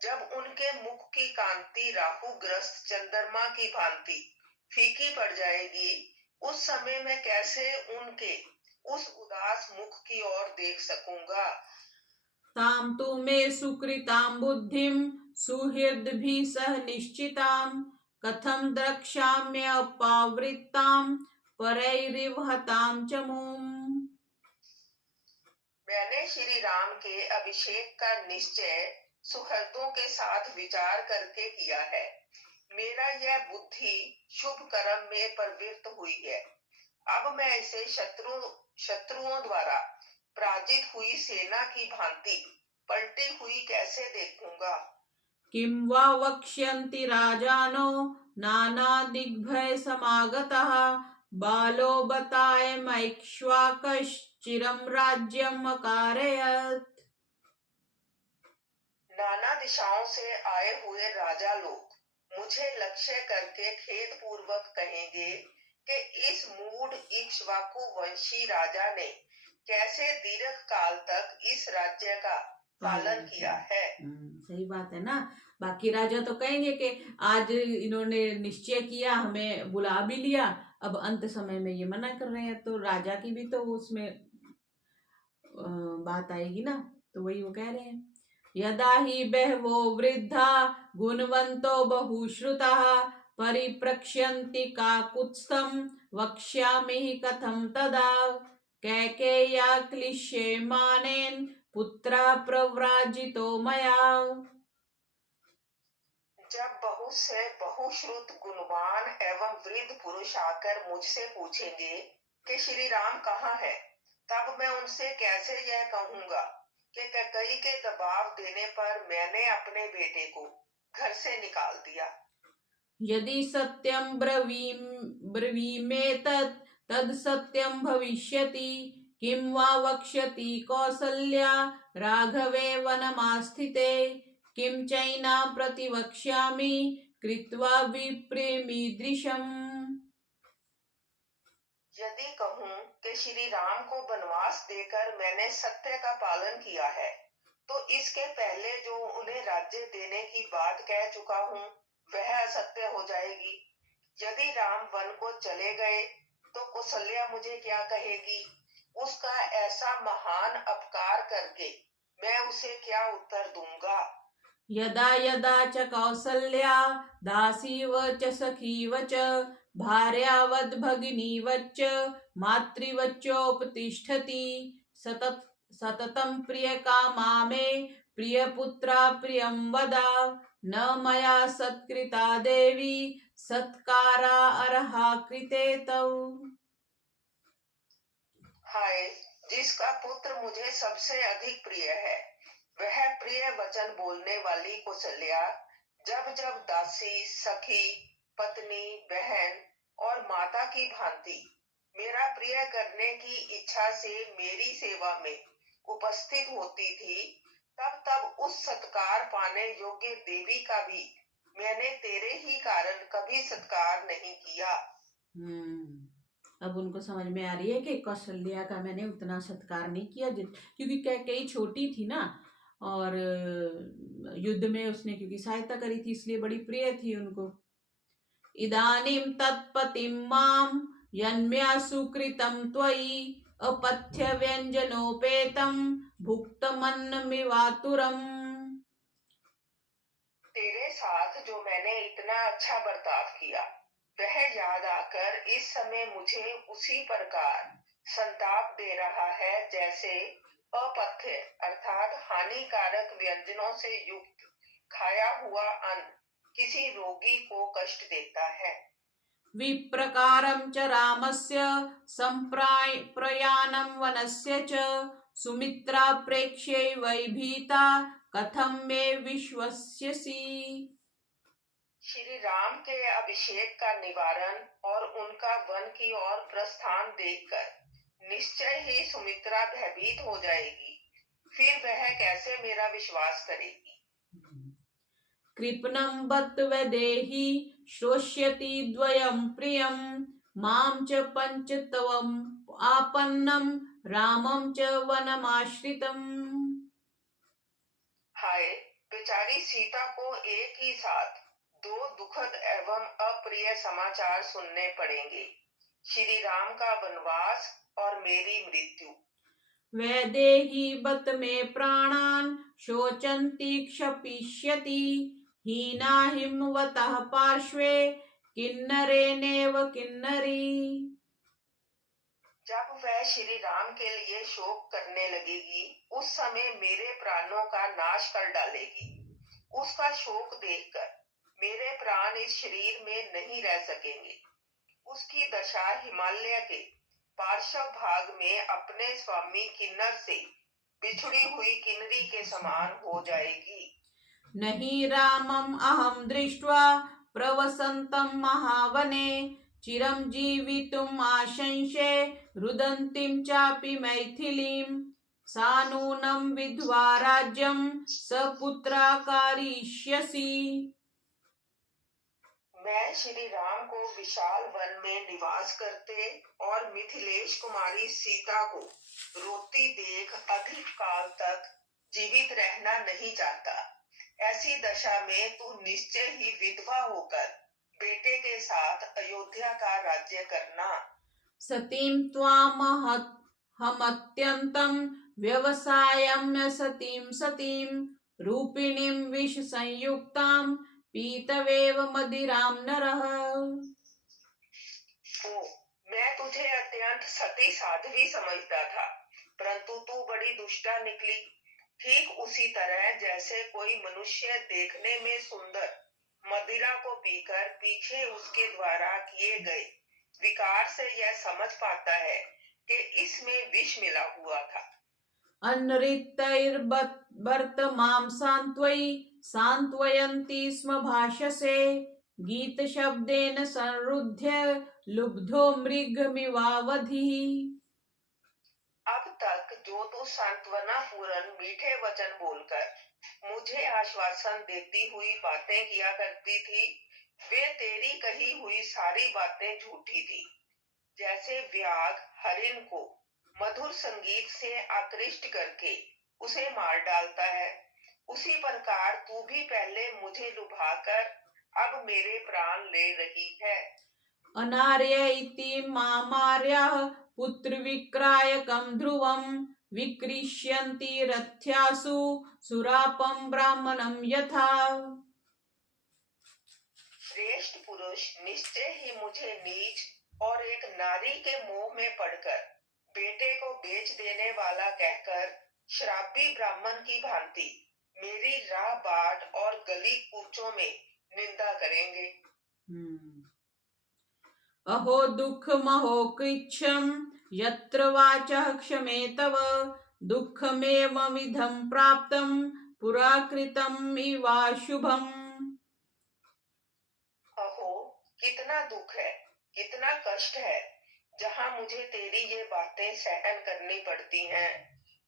जब उनके मुख की कांति राहुग्रस्त चंद्रमा की भांति फीकी पड़ जाएगी, उस समय मैं कैसे उनके उस उदास मुख की ओर देख सकूंगा? तां तु मे सुकृतां बुद्धिं सुहृद्भिः सह निश्चितां कथं द्रक्ष्याम्यपावृत्तां परैरिव हतां च मूम्। मैंने श्री राम के अभिषेक का निश्चय सुहृदों के साथ विचार करके किया है। मेरा यह बुद्धि शुभ कर्म में प्रवृत्त हुई है। अब मैं इसे शत्रुओं द्वारा पराजित हुई सेना की भांति पलटी हुई कैसे देखूंगा? किं वा वक्ष्यन्ति राजानो नानादिग्भयसमागतः बालो बतायमैक्ष्वाकश्चिरं राज्यम् अकारयत्। नाना दिशाओं से आए हुए राजा लोग मुझे लक्ष्य करके खेद पूर्वक कहेंगे कि इस मूढ़ इक्ष्वाकु वंशी राजा ने कैसे दीर्घ काल तक इस राज्य का पालन किया है। सही बात है ना। बाकी राजा तो कहेंगे कि आज इन्होंने निश्चय किया, हमें बुला भी लिया, अब अंत समय में ये मना कर रहे हैं, तो राजा की भी तो उसमें बात आएगी ना। तो वही वो कह रहे हैं, यदा ही बहवो वृद्धा गुणवंतो बहुश्रुतः परिप्रक्ष्यन्ति काकुत्स्थं वक्ष्यामि कथं तदा कैकेय्या क्लिश्यमानेन पुत्रा प्रव्राजितो मया। जब बहुत से बहुश्रुत गुणवान एवं वृद्ध पुरुष आकर मुझसे पूछेंगे कि श्री राम कहाँ है, तब मैं उनसे कैसे यह कहूंगा कि कैकेयी के दबाव देने पर मैंने अपने बेटे को घर से निकाल दिया। यदि सत्यं ब्रवीमेतत् तद सत्यं भविष्यति किं वा वक्ष्यति कौसल्या राघवे वनमास्थिते किं चैना प्रतिवक्ष्यामि कृत्वा विप्रेमीदृशम्। यदि कहूं कि श्री राम को वनवास देकर मैंने सत्य का पालन किया है, तो इसके पहले जो उन्हें राज्य देने की बात कह चुका हूं वह असत्य हो जाएगी। यदि राम वन को चले गए तो कौशल्या मुझे क्या कहेगी? उसका ऐसा महान अपकार करके मैं उसे क्या उत्तर दूंगा? यदा यदा च कौसल्या दासीव च सखीव च भार्यावद् भगिनीवच्च मातृवच्चोपतिष्ठति सततं प्रियकामा मे प्रियपुत्रा प्रियं वदा न मया सत्कृता देवी सत्कारा अर्हा कृते तौ। हाय, जिसका पुत्र मुझे सबसे अधिक प्रिय है, वह प्रिय वचन बोलने वाली कौशल्या जब जब दासी, सखी, पत्नी, बहन और माता की भांति मेरा प्रिय करने की इच्छा से मेरी सेवा में उपस्थित होती थी, तब तब उस सत्कार पाने योग्य देवी का भी मैंने तेरे ही कारण कभी सत्कार नहीं किया। अब उनको समझ में आ रही है कि कौशल्या का मैंने उतना सत्कार नहीं किया, क्योंकि कैकेयी छोटी थी ना, और युद्ध में उसने क्योंकि सहायता करी थी, इसलिए बड़ी प्रिय थी उनको। इदानीं तत्पतिं मां यन्म्या सुकृतं त्वयि अपथ्य व्यंजनोपेतं भुक्तमन्नमिवातुरम्। तेरे साथ जो मैंने इतना अच्छा बर्ताव किया, वह याद आकर इस समय मुझे उसी प्रकार संताप दे रहा है जैसे अपथ्य अर्थात हानिकारक व्यंजनों से युक्त खाया हुआ अन्न किसी रोगी को कष्ट देता है। विप्रकारं च रामस्य संप्रयाणं वनस्य च सुमित्रा प्रेक्ष्यै वै भीता कथं मे विश्वस्यसि। श्री राम के अभिषेक का निवारण और उनका वन की ओर प्रस्थान देखकर निश्चय ही सुमित्रा भयभीत हो जाएगी, फिर वह कैसे मेरा विश्वास करेगी। कृपणं बत वैदेही श्रोष्यति द्वयं प्रियं मां च पंचतवम् आपन्नं रामं च वनमाश्रितम्। हाय, बेचारी सीता को एक ही साथ दो दुखद एवं अप्रिय समाचार सुनने पड़ेंगे, श्री राम का वनवास और मेरी मृत्यु। वैदेही बत मे प्राणान् शोचन्ति क्षपिष्यति हीना हिमवतः पार्श्वे किन्नरेनेव किन्नरी। जब वह श्री राम के लिए शोक करने लगेगी, उस समय मेरे प्राणों का नाश कर डालेगी। उसका शोक देखकर मेरे प्राण इस शरीर में नहीं रह सकेंगे। उसकी दशा हिमालय के पार्श्व भाग में अपने स्वामी किन्नर से बिछुड़ी हुई किन्नरी के समान हो जाएगी। नहीं रामम अहम दृष्ट्वा प्रवसन्तं महावने चिरं जीवितुम् आशंसे रुदन्तीं चापि मैथिलीं सानूनं विद्वा राज्यं सपुत्रा कारयिष्यसि। मैं श्री राम को विशाल वन में निवास करते और मिथिलेश कुमारी सीता को रोती देख अधिक काल तक जीवित रहना नहीं चाहता। ऐसी दशा में तू निश्चय ही विधवा होकर बेटे के साथ अयोध्या का राज्य करना। सतीं त्वां हमत्यन्तं व्यवसायम्य सतीं रूपिणीं विष संयुक्तां पीतवेव मदिरां नरः। ओ, मैं तुझे अत्यंत सती साध्वी समझता था, परंतु तू बड़ी दुष्टा निकली। ठीक उसी तरह जैसे कोई मनुष्य देखने में सुंदर मदिरा को पीकर पीछे उसके द्वारा किए गए विकार से यह समझ पाता है कि इसमें विष मिला हुआ था। अनृतैर्बर्त मां सान्त्वयन्ति स्म भाषसे गीत शब्देन संरुध्य लुब्धो मृगमिवावधि। अब तक जो तू सांत्वना पूर्ण मीठे वचन बोलकर मुझे आश्वासन देती हुई बातें किया करती थी, वे तेरी कही हुई सारी बातें झूठी थी। जैसे व्याघ्र हरिण को मधुर संगीत से आकृष्ट करके उसे मार डालता है, उसी प्रकार तू भी पहले मुझे लुभाकर अब मेरे प्राण ले रही है। अनार्य इति मामार्याः पुत्रविक्रायकं ध्रुवं विक्रिष्यन्ति रथ्यासु सुरापं ब्राह्मणं यथा। श्रेष्ठ पुरुष निश्चय ही मुझे नीच और एक नारी के मोह में पड़कर बेटे को बेच देने वाला कहकर श्रापी ब्राह्मण की भांति मेरी राह बाट और गली कूचों में निंदा करेंगे। अहो दुःखमहो कृच्छं यत्र वाचः क्षमे तव दुःखमेवमिदं प्राप्तं पुरा कृतम् इवाशुभम्। अहो कितना दुख है, कितना कष्ट है, जहाँ मुझे तेरी ये बातें सहन करनी पड़ती हैं,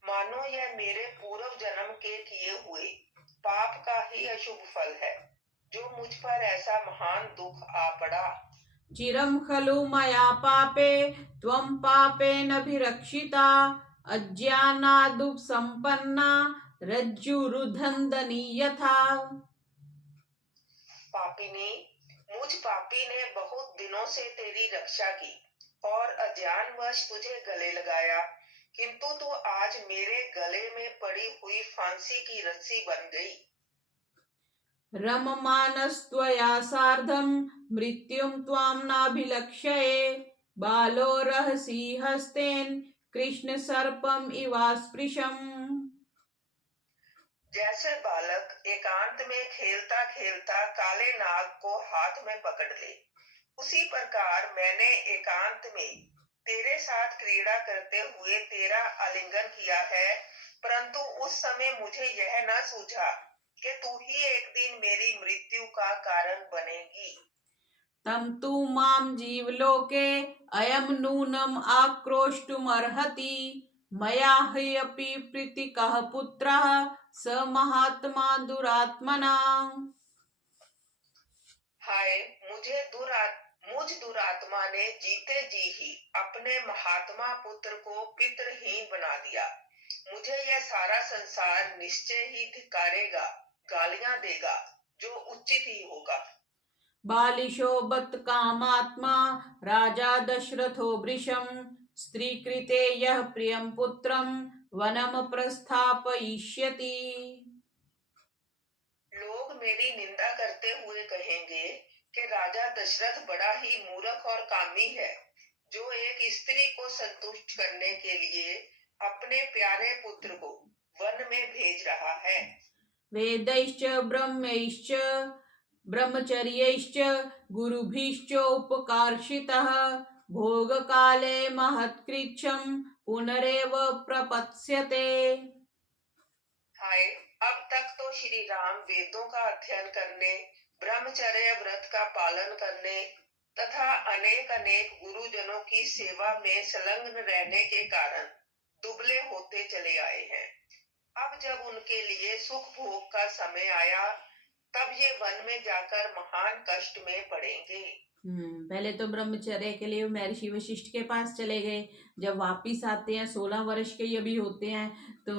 मानो यह मेरे पूर्व जन्म के किए हुए पाप का ही अशुभ फल है, जो मुझ पर ऐसा महान दुख आ पड़ा। चिरं खलु मया पापे त्वं पापेनाभिरक्षिता अज्ञानादुःसम्पन्ना रज्जुरुधन्दनी यथा। पापिनी, मुझ पापी ने बहुत दिनों से तेरी रक्षा की और अज्ञानवश तुझे गले लगाया, किंतु तू आज मेरे गले में पड़ी हुई फांसी की रस्सी बन गई। रममानस्त्वया सार्धं मृत्युं त्वां नाभिलक्ष्ये बालो रहसि हस्तेन कृष्ण सर्पम इवास्पृशम्। जैसे बालक एकांत में खेलता खेलता काले नाग को हाथ में पकड़ ले, उसी प्रकार मैंने एकांत में तेरे साथ क्रीड़ा करते हुए तेरा आलिंगन किया है, परंतु उस समय मुझे यह न सूझा कि तू ही एक दिन मेरी मृत्यु का कारण बनेगी। तम तु माम जीवलोके अयम नूनम आक्रोष्टुमर्हति मया ह्यपि प्रीतिकः पुत्रः स महात्मा दुरात्मना। हाय, मुझ दुरात्मा ने जीते जी ही अपने महात्मा पुत्र को पितरहीन बना दिया। मुझे यह सारा संसार निश्चय ही धिक्कारेगा, गालियां देगा, जो उचित ही होगा। बालिशो बत कामात्मा राजा दशरथो वृषं स्त्रीकृते यः प्रियं पुत्रं वनम प्रस्थापयिष्यति। लोग मेरी निंदा करते हुए कहेंगे कि राजा दशरथ बड़ा ही मूर्ख और कामी है, जो एक स्त्री को संतुष्ट करने के लिए अपने प्यारे पुत्र को वन में भेज रहा है। वेदैश्च ब्रह्मैश्च ब्रह्मचर्यैश्च गुरुभिश्च उपकार्षितः भोगकाले महत्कृच्छं पुनरेव प्रपत्स्यते। हाय, अब तक तो श्री राम वेदों का अध्ययन करने, ब्रह्मचर्य व्रत का पालन करने तथा अनेक अनेक गुरुजनों की सेवा में संलग्न रहने के कारण दुबले होते चले आए हैं। अब जब उनके लिए सुख भोग का समय आया, तब ये वन में जाकर महान कष्ट में पड़ेंगे। पहले तो ब्रह्मचर्य के लिए महर्षि वशिष्ठ के पास चले गए। जब वापिस आते हैं 16 वर्ष के ये भी होते हैं, तो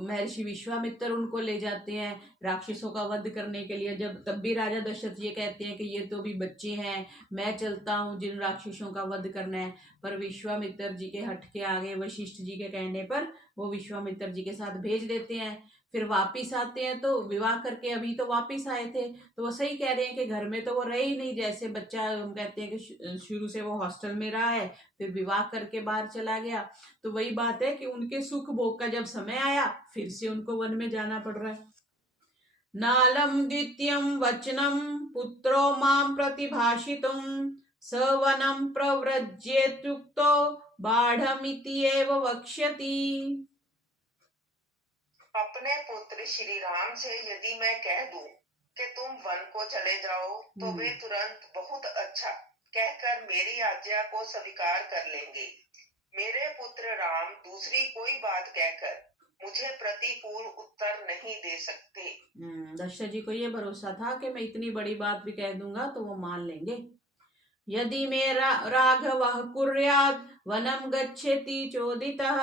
महर्षि विश्वामित्र उनको ले जाते हैं राक्षसों का वध करने के लिए। जब तब भी राजा दशरथ ये कहते हैं कि ये तो भी बच्चे हैं, मैं चलता हूँ जिन राक्षसों का वध करना है। पर विश्वामित्र जी के हट के आगे वशिष्ठ जी के कहने पर वो विश्वामित्र जी के साथ भेज देते हैं। फिर वापिस आते हैं तो विवाह करके अभी तो वापिस आए थे, तो वो सही कह रहे हैं कि घर में तो वो रहे ही नहीं। जैसे बच्चा, हम कहते हैं कि शुरू से वो हॉस्टल में रहा है, फिर विवाह करके बाहर चला गया। तो वही बात है कि उनके सुख भोग का जब समय आया, फिर से उनको वन में जाना पड़ रहा है। नालम द्वितीयं वचनम पुत्रो मां प्रतिभाषितुं स वनं प्रव्रजेत्युक्तो बाढ़मिति एव वक्ष्यति। अपने पुत्र श्री राम से यदि मैं कह दूं कि तुम वन को चले जाओ, तो वे तुरंत बहुत अच्छा कहकर मेरी आज्ञा को स्वीकार कर लेंगे। मेरे पुत्र राम दूसरी कोई बात कहकर मुझे प्रतिकूल उत्तर नहीं दे सकते। दशरथ जी को ये भरोसा था कि मैं इतनी बड़ी बात भी कह दूंगा तो वो मान लेंगे। यदि मेरा राघवः कुर्याद् वनं गच्छति चोदितः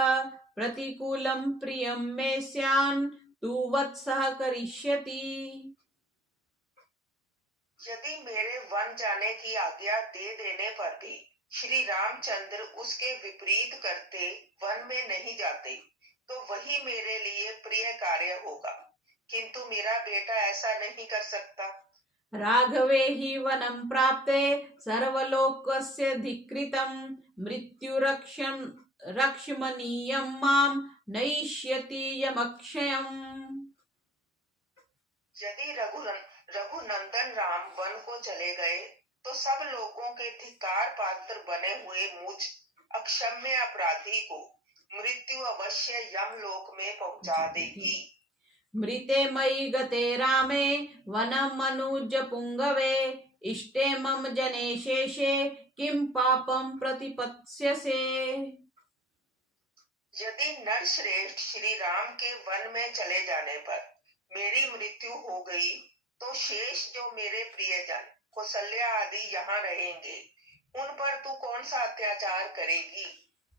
प्रतिकूलं प्रियं मे स्यान् तु वत्सः करिष्यति। यदि मेरे वन जाने की आज्ञा दे देने पर भी श्री रामचंद्र उसके विपरीत करते वन में नहीं जाते, तो वही मेरे लिए प्रिय कार्य होगा। किंतु मेरा बेटा ऐसा नहीं कर सकता। राघवे हि वनं प्राप्ते सर्वलोकस्य धिक्कृतं मृत्युरक्षं रक्ष्मणीयं मां नयिष्यति यमक्षयम्। यदि रघुनंदन राम वन को चले गए, तो सब लोगों के धिक्कार पात्र बने हुए मुझ अक्षम्य अपराधी को मृत्यु अवश्य यमलोक में पहुंचा देगी। मृते मयि गते रामे वनमनुज पुंगवे इष्टे मम जने शेषे किं पापं प्रतिपत्स्यसे। यदि नरश्रेष्ठ श्री राम के वन में चले जाने पर मेरी मृत्यु हो गई, तो शेष जो मेरे प्रियजन कौशल्या आदि यहाँ रहेंगे, उन पर तू कौन सा अत्याचार करेगी।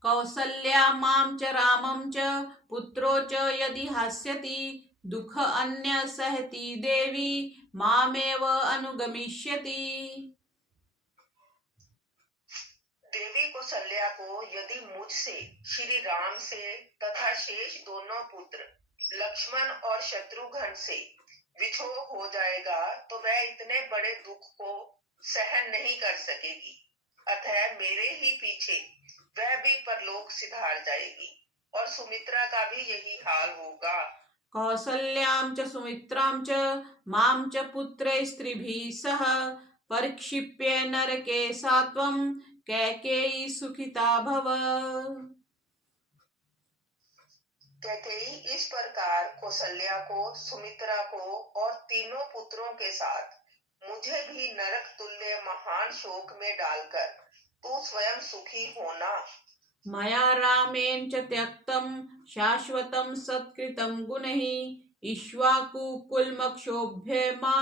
कौसल्या मां च रामं च पुत्रो च यदि हास्यति दुख अन्य सहति देवी मामेव अनुगमिष्यति। देवी कौशल्या को यदि मुझसे, श्री राम से तथा शेष दोनों पुत्र लक्ष्मण और शत्रुघ्न से विछोह हो जाएगा, तो वह इतने बड़े दुख को सहन नहीं कर सकेगी। अतः मेरे ही पीछे वह भी परलोक सिधार जाएगी, और सुमित्रा का भी यही हाल होगा। कौसल्यां च सुमित्रां च मां च पुत्रैस्त्रिभिः सह परिक्षिप्य नरके सा त्वं कैकेयी सुखिता भव। कैकेयी इस प्रकार कौशल्या को, सुमित्रा को और तीनों पुत्रों के साथ मुझे भी नरक तुल्य महान शोक में डालकर तू स्वयं सुखी होना। मया रामेण च त्यक्तं शाश्वतं सत्कृतं गुणैः इक्ष्वाकुकुलमक्षोभ्य मा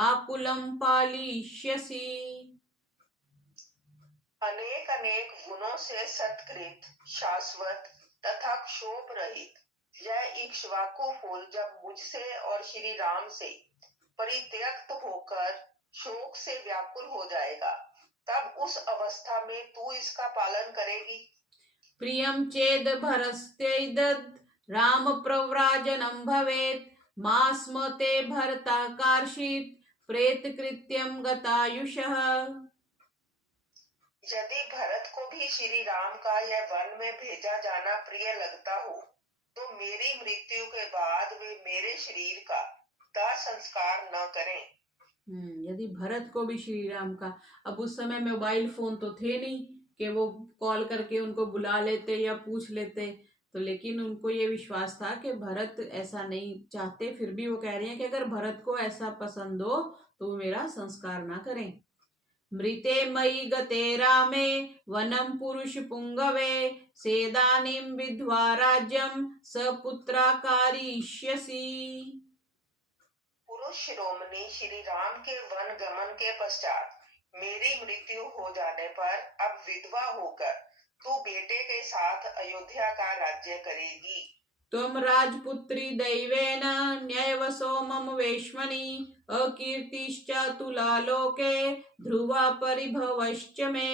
आकुलं पालयिष्यसि। अनेक अनेक गुणों से सत्कृत, शाश्वत तथा क्षोभ रहित यह इक्ष्वाकु कुल जब मुझसे और श्री राम से परित्यक्त होकर शोक से व्याकुल हो जाएगा, तब उस अवस्था में तू इसका पालन करेगी। प्रियं चेद भरस्त्यैतद् राम प्रव्राजनं भवेत् मा स्म ते भरता कार्षित् प्रेतकृत्यं गतायुषः। यदि भरत को भी श्री राम का यह वन में भेजा जाना प्रिय लगता हो, तो मेरी मृत्यु के बाद वे मेरे शरीर का दाह संस्कार न करें। यदि भरत को भी श्री राम का, अब उस समय मोबाइल फोन तो थे नहीं कि वो कॉल करके उनको बुला लेते या पूछ लेते, तो लेकिन उनको ये विश्वास था कि भरत ऐसा नहीं चाहते, फिर भी वो कह रहे हैं कि अगर भरत को ऐसा पसंद हो तो वो मेरा संस्कार ना करें। मृते मयि गते रामे वनं पुरुष पुंगवे सेदानीं विद्वा राज्यं सपुत्रा कारयिष्यसि। पुरुष शिरोमणि श्री राम के वन गमन के पश्चात मेरी मृत्यु हो जाने पर अब विधवा होकर तू बेटे के साथ अयोध्या का राज्य करेगी। त्वं राजपुत्री दैवेन न्यवसो मम वेश्मनि अकीर्तिश्चातुला लोके ध्रुवा परिभवश्च मे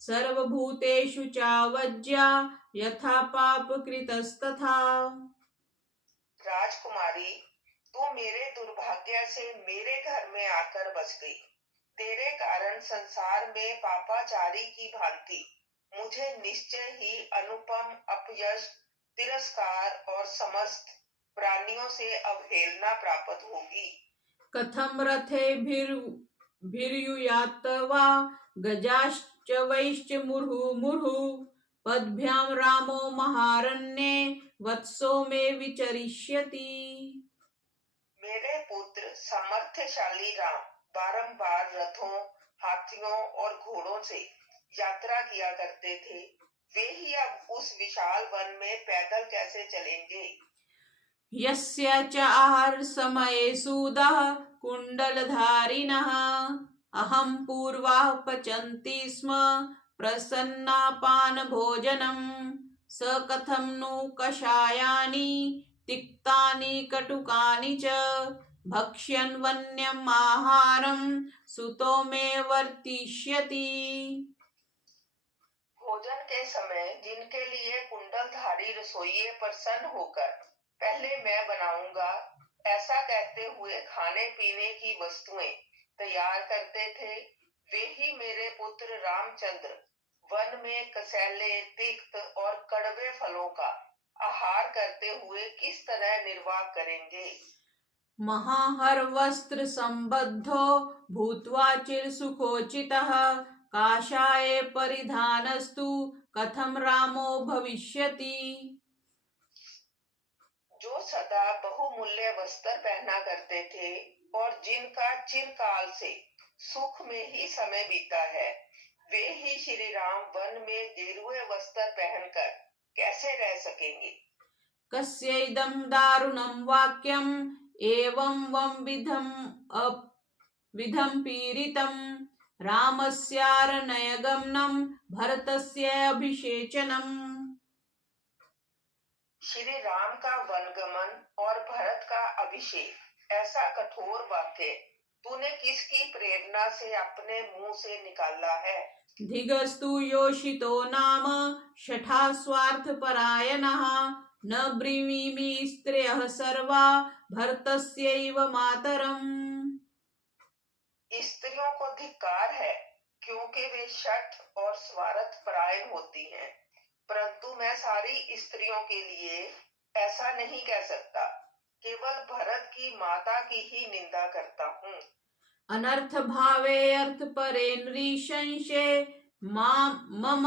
सर्वभूतेषु चावज्या यथा पापकृतस्तथा। राजकुमारी, तू मेरे दुर्भाग्य से मेरे घर में आकर बस गई। तेरे कारण संसार में पापाचारी की भांति मुझे निश्चय ही अनुपम अपयश, तिरस्कार और समस्त प्राणियों से अवहेलना प्राप्त होगी। कथम रथेभिर्युयात वा गजाश्च वैश्च मुहुः मुहुः पद्भ्यां रामो महारण्ये वत्सो मे विचरिष्यति। मेरे पुत्र सामर्थ्यशाली राम बारंबार रथों, हाथियों और घोड़ों से यात्रा किया करते थे। वे ही अब उस विशाल वन में पैदल कैसे चलेंगे। यस्य च आहार समये सूदः कुण्डलधारिणः अहं पूर्वाः पचन्ति स्म प्रसन्नापान भोजनं स कथं नु कषायानि तिक्तानि कटुकानि च भक्ष्यन् वन्यम् आहारं सुतो मे वर्तिष्यति। भोजन के समय जिनके लिए कुंडलधारी रसोइये प्रसन्न होकर पहले मैं बनाऊंगा ऐसा कहते हुए खाने पीने की वस्तुएं तैयार करते थे, वे ही मेरे पुत्र रामचंद्र वन में कसैले, तिक्त और कड़वे फलों का आहार करते हुए किस तरह निर्वाह करेंगे। महाहर वस्त्र संबद्धो भूत्वा चिरसुखोचितः काषाये परिधानस्तु कथम रामो भविष्यति। जो सदा बहुमूल्य वस्त्र पहना करते थे और जिनका चिरकाल से सुख में ही समय बीता है, वे ही श्री राम वन में गेरुए वस्त्र पहनकर कैसे रह सकेंगे। कस्यैदं दारुणं वाक्यम् एवं वं विधं पीड़ितं रामस्यारण्यगमनं भरतस्य अभिषेचनम्। श्री राम का वनगमन और भरत का अभिषेक, ऐसा कठोर वाक्य तूने किसकी प्रेरणा से अपने मुंह से निकाला है। धिगस्तु योषितो नाम शठा स्वार्थपरायणः न ब्रीवीमि स्त्रियः सर्वा भरतस्यैव मातरम्। स्त्रियों को धिक्कार है क्योंकि वे शठ और स्वार्थ परायण होती हैं, परंतु मैं सारी स्त्रियों के लिए ऐसा नहीं कह सकता, केवल भरत की माता की ही निंदा करता हूँ। अनर्थ भावे अर्थ परे नृशंसे मम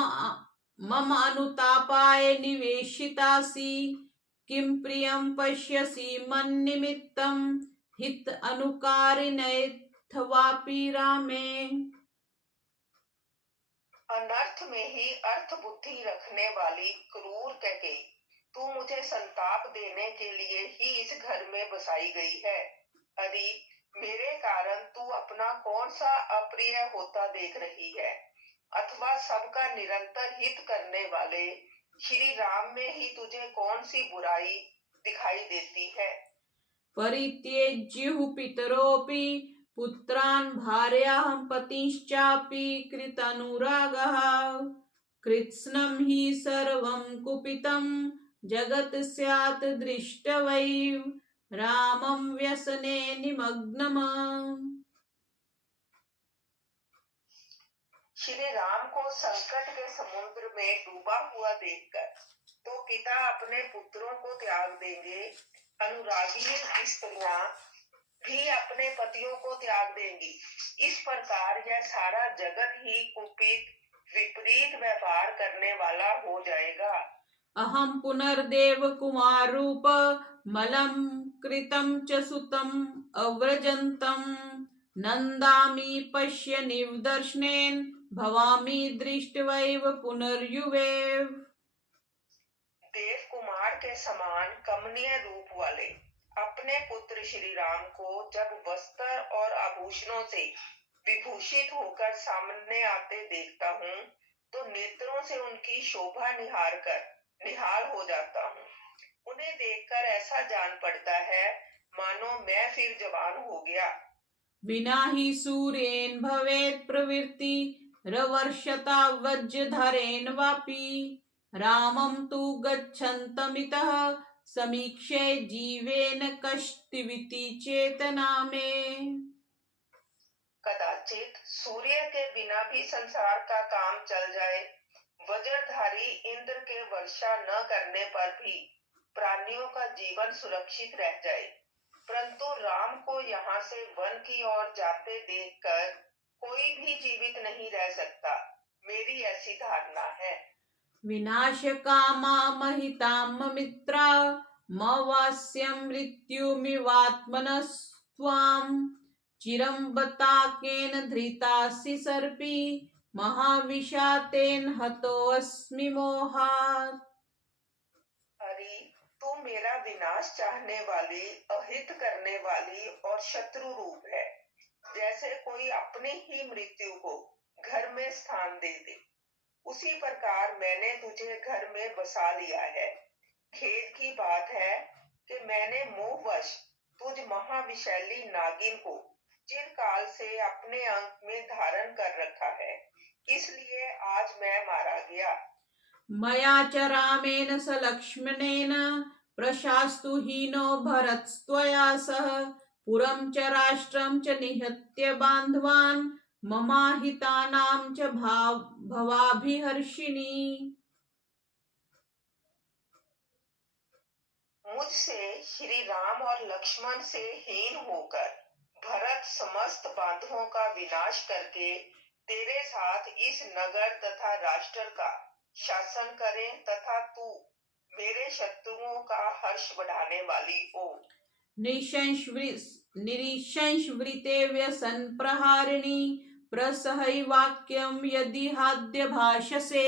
मम अनुतापाय निवेशितासि किं प्रियं पश्यसि मन्निमित्तं हित अनुकारिणैथवापि रामे। अनर्थ में ही अर्थ बुद्धि रखने वाली क्रूर कैकेयी, तू मुझे संताप देने के लिए ही इस घर में बसाई गई है। अरे मेरे कारण तू अपना कौन सा अप्रिय होता देख रही है, अथवा सबका निरंतर हित करने वाले श्री राम में ही तुझे कौन सी बुराई दिखाई देती है। परित्यज्युः पितरोऽपि पुत्रान् भार्याः पतिश्चापि कृतानुरागः कृत्स्नं हि सर्वं कुपितं जगत् स्यात् दृष्टवैव रामं व्यसने निमग्नम्। श्री राम को संकट के समुद्र में डूबा हुआ देखकर तो पिता अपने पुत्रों को त्याग देंगे, अनुरागी स्त्रियां भी अपने पतियों को त्याग देंगी। इस प्रकार यह सारा जगत ही कुपित विपरीत व्यवहार करने वाला हो जाएगा। अहं पुनर्देव कुमार रूप मलं कृतं च सुतम् अव्रजन्तं नन्दामि पश्य निदर्शनेन भवामि दृष्ट्वैव पुनर्युवेव। देव कुमार के समान कमनीय रूप वाले अपने पुत्र श्री राम को जब वस्त्र और आभूषणों से विभूषित होकर सामने आते देखता हूँ तो नेत्रों से उनकी शोभा निहाल हो जाता हूँ। उन्हें देखकर ऐसा जान पड़ता है मानो मैं फिर जवान हो गया। विना हि सूर्येन भवेत् प्रवृत्ति रवर्षता वज्रधरेण वापि रामं तु गच्छन्तमितः समीक्षे जीवेन कष्टिविति चेतना मे। कदाचित सूर्य के बिना भी संसार का काम चल जाए, वज्रधारी इंद्र के वर्षा न करने पर भी प्राणियों का जीवन सुरक्षित रह जाए, परंतु राम को यहाँ से वन की ओर जाते देखकर कोई भी जीवित नहीं रह सकता, मेरी ऐसी धारणा है। विनाश कामा महितां मित्रा मवास्यं मृत्युमिवात्मनस्त्वां चिरं बताकेन धृतासि सर्पी महाविषातेन हतोऽस्मि मोहात्। अरे तू मेरा विनाश चाहने वाली, अहित करने वाली और शत्रु रूप है, जैसे कोई अपनी ही मृत्यु को घर में स्थान दे दे, उसी प्रकार मैंने तुझे घर में बसा लिया है। खेद की बात है कि मैंने मोहवश तुझ महाविशैली नागिन को चिरकाल से अपने अंक में धारण कर रखा है, इसलिए आज मैं मारा गया। मया च रामेण स लक्ष्मणेन प्रशास्तु हीनो भरतस्त्वया सह पुरं च राष्ट्रं च निहत्य बान्धवान् ममाहितानां च भवाभिहर्षिणी। मुझसे श्री राम और लक्ष्मण से हीन होकर भरत समस्त बांधवों का विनाश करके तेरे साथ इस नगर तथा राष्ट्र का शासन करें तथा तू मेरे शत्रुओं का हर्ष बढ़ाने वाली हो। निरीशंश्वृते व्यसन प्रहारिणी प्रसहैवाक्यं यदि हाद्य भाषसे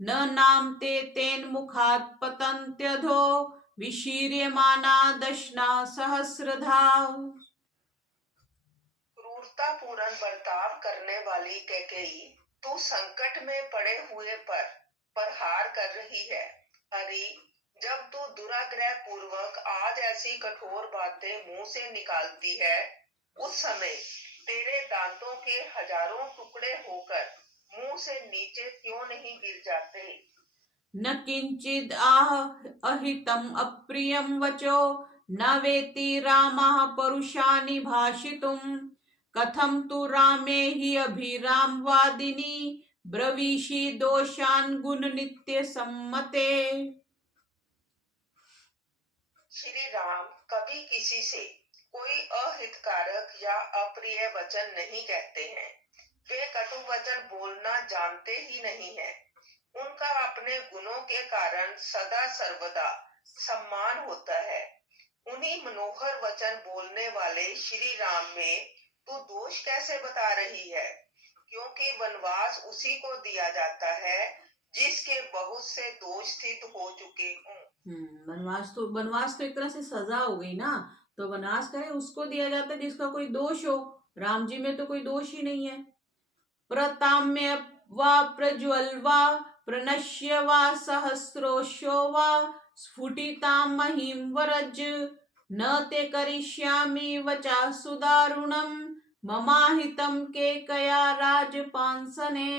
न नाम ते तेन मुखात् पतन्त्यधो विशीर्यमाना दशना सहस्रधा। क्रूरता पूर्ण बर्ताव करने वाली कैकेयी, तू संकट में पड़े हुए पर प्रहार कर रही है। अरे, जब तू दुराग्रह पूर्वक आज ऐसी कठोर बातें मुंह से निकालती है, उस समय तेरे दांतों के हजारों टुकड़े होकर मुंह से नीचे क्यों नहीं गिर जाते? न किंचिद अहितम अप्रियम वचो न वेति रामः परुषानि भाषितुम कथम तु रामे हि अभिराम वादिनी ब्रवीषि दोषान् गुण नित्य सम्मते। श्री राम कभी किसी से कोई अहितकारक या अप्रिय वचन नहीं कहते हैं। वे कटु वचन बोलना जानते ही नहीं हैं। उनका अपने गुणों के कारण सदा सर्वदा सम्मान होता है। उन्हीं मनोहर वचन बोलने वाले श्री राम में तू दोष कैसे बता रही है? क्योंकि वनवास उसी को दिया जाता है जिसके बहुत से दोष स्थित हो चुके हों। वनवास तो एक तरह से सजा हो गई ना, तो वनवास करे उसको दिया जाता है जिसका कोई दोष हो। राम जी में तो कोई दोष ही नहीं है। प्रताम्य वा प्रज्वल वा प्रणश्य वा सहस्रोशो वा स्फुटितां महीं वरज न ते करिष्यामि वचा सुदारुणं ममाहितं केकया राजपांसने।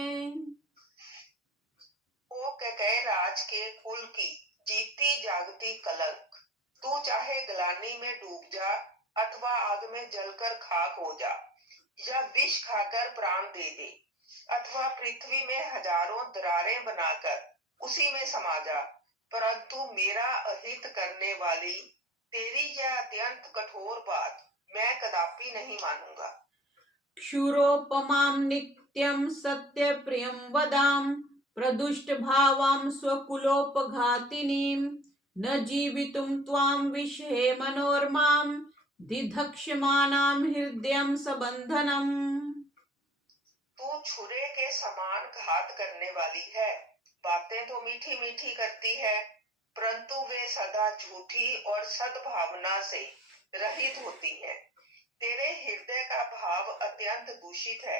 ओ कैकेयी राज के कुल की जीती जागती कलंक, तू चाहे गलानी में डूब जा अथवा आग में जलकर खाक हो जा या विष खाकर प्राण दे दे अथवा पृथ्वी में हजारों दरारें बनाकर उसी में समा जा, परंतु मेरा अहित करने वाली तेरी यह अत्यंत कठोर बात मैं कदापि नहीं मानूंगा। क्षुरोपमां नित्यं सत्य प्रियं वदाम प्रदुष्ट भावां स्वकुलोपघातिनीं न जीवितुं त्वां विषहे मनोर्मां दिधक्ष्यमानां हृदयं सबंधनम्। तू छुरे के समान घात करने वाली है। बातें तो मीठी मीठी करती है, परंतु वे सदा झूठी और सद्भावना से रहित होती हैं। तेरे हृदय का भाव अत्यंत दूषित है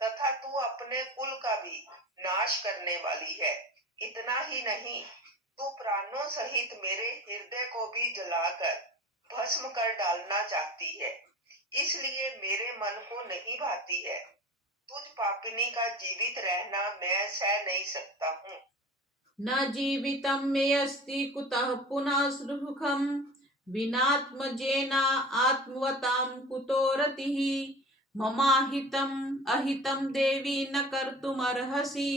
तथा तू अपने कुल का भी नाश करने वाली है। इतना ही नहीं, तू प्राणों सहित मेरे हृदय को भी जलाकर भस्म कर डालना चाहती है, इसलिए मेरे मन को नहीं भाती है। तुझ पापिनी का जीवित रहना मैं सह नहीं सकता हूँ। न जीवितं मे अस्ति कुतः पुनः सुखं विनात्मजेना आत्मवतां कुतो रतिः ममाहितम् अहितं देवी न कर्तुमर्हसि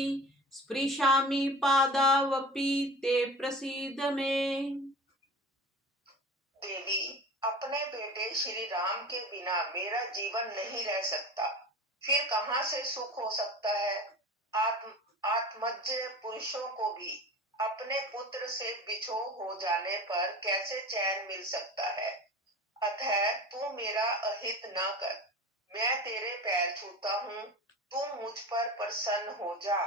स्पृशामि पादावपि ते प्रसीद मे। देवी, अपने बेटे श्री राम के बिना मेरा जीवन नहीं रह सकता। फिर कहाँ से सुख हो सकता है? आत्मज पुरुषों को भी अपने पुत्र से बिछो हो जाने पर कैसे चैन मिल सकता है? अतः तू मेरा अहित न कर, मैं तेरे पैर छूता हूँ, तू मुझ पर प्रसन्न हो जा।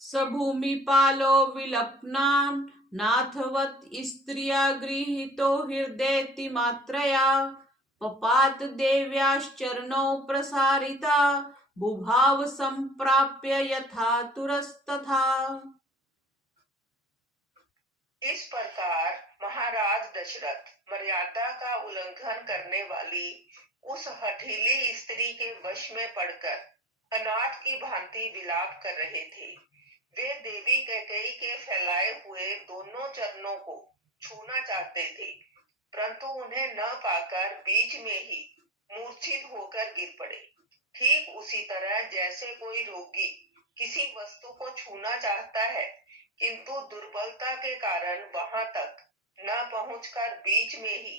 सभूमिपालो विलपनान् नाथवत् स्त्रिया गृहीतो हृदयति मात्रया पपात देव्याश्चरणौ प्रसारिता बुभाव संप्राप्य यथा तुरस्तथा। इस प्रकार महाराज दशरथ मर्यादा का उल्लंघन करने वाली उस हठीली स्त्री के वश में पड़कर अनाथ की भांति विलाप कर रहे थे। वे देवी कैकेयी के फैलाए हुए दोनों चरणों को छूना चाहते थे, परंतु उन्हें न पाकर बीच में ही मूर्छित होकर गिर पड़े। ठीक उसी तरह जैसे कोई रोगी किसी वस्तु को छूना चाहता है, किंतु दुर्बलता के कारण वहां तक न पहुंचकर बीच में ही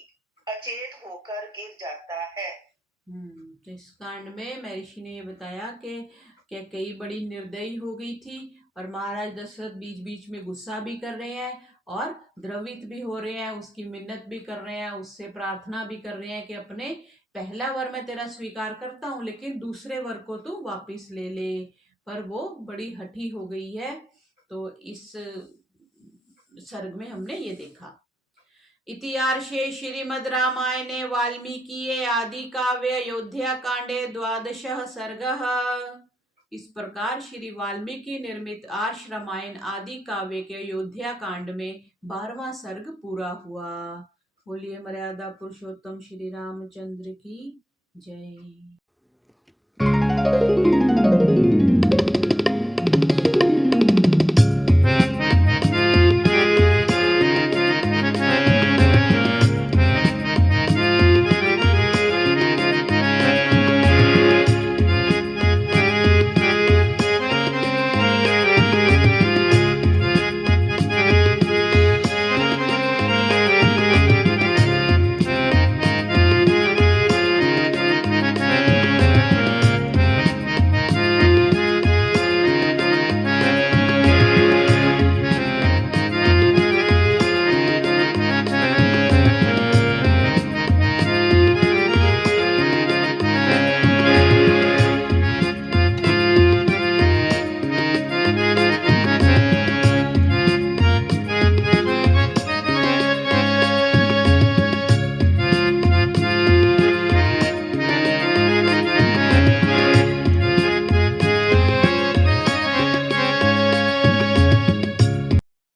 अचेत होकर गिर जाता है। तो इस कांड में महर्षि ने ये बताया कि कैकेयी बड़ी निर्दयी हो गई थी और महाराज दशरथ बीच बीच में गुस्सा भी कर रहे हैं और द्रवित भी हो रहे हैं, उसकी मिन्नत भी कर रहे हैं, उससे प्रार्थना भी कर रहे हैं कि अपने पहला वर मैं तेरा स्वीकार करता हूँ, लेकिन दूसरे वर को तू वापिस ले ले। पर वो बड़ी हठी हो गई है। तो इस सर्ग में हमने ये देखा। इतिहासे श्रीमद् रामायणे वाल्मीकिये आदि काव्ये अयोध्या कांडे 12 सर्गः। इस प्रकार श्री वाल्मीकि निर्मित आर्ष रामायण आदि काव्य के अयोध्या कांड में 12वां सर्ग पूरा हुआ। बोलिए मर्यादा पुरुषोत्तम श्री रामचंद्र की जय।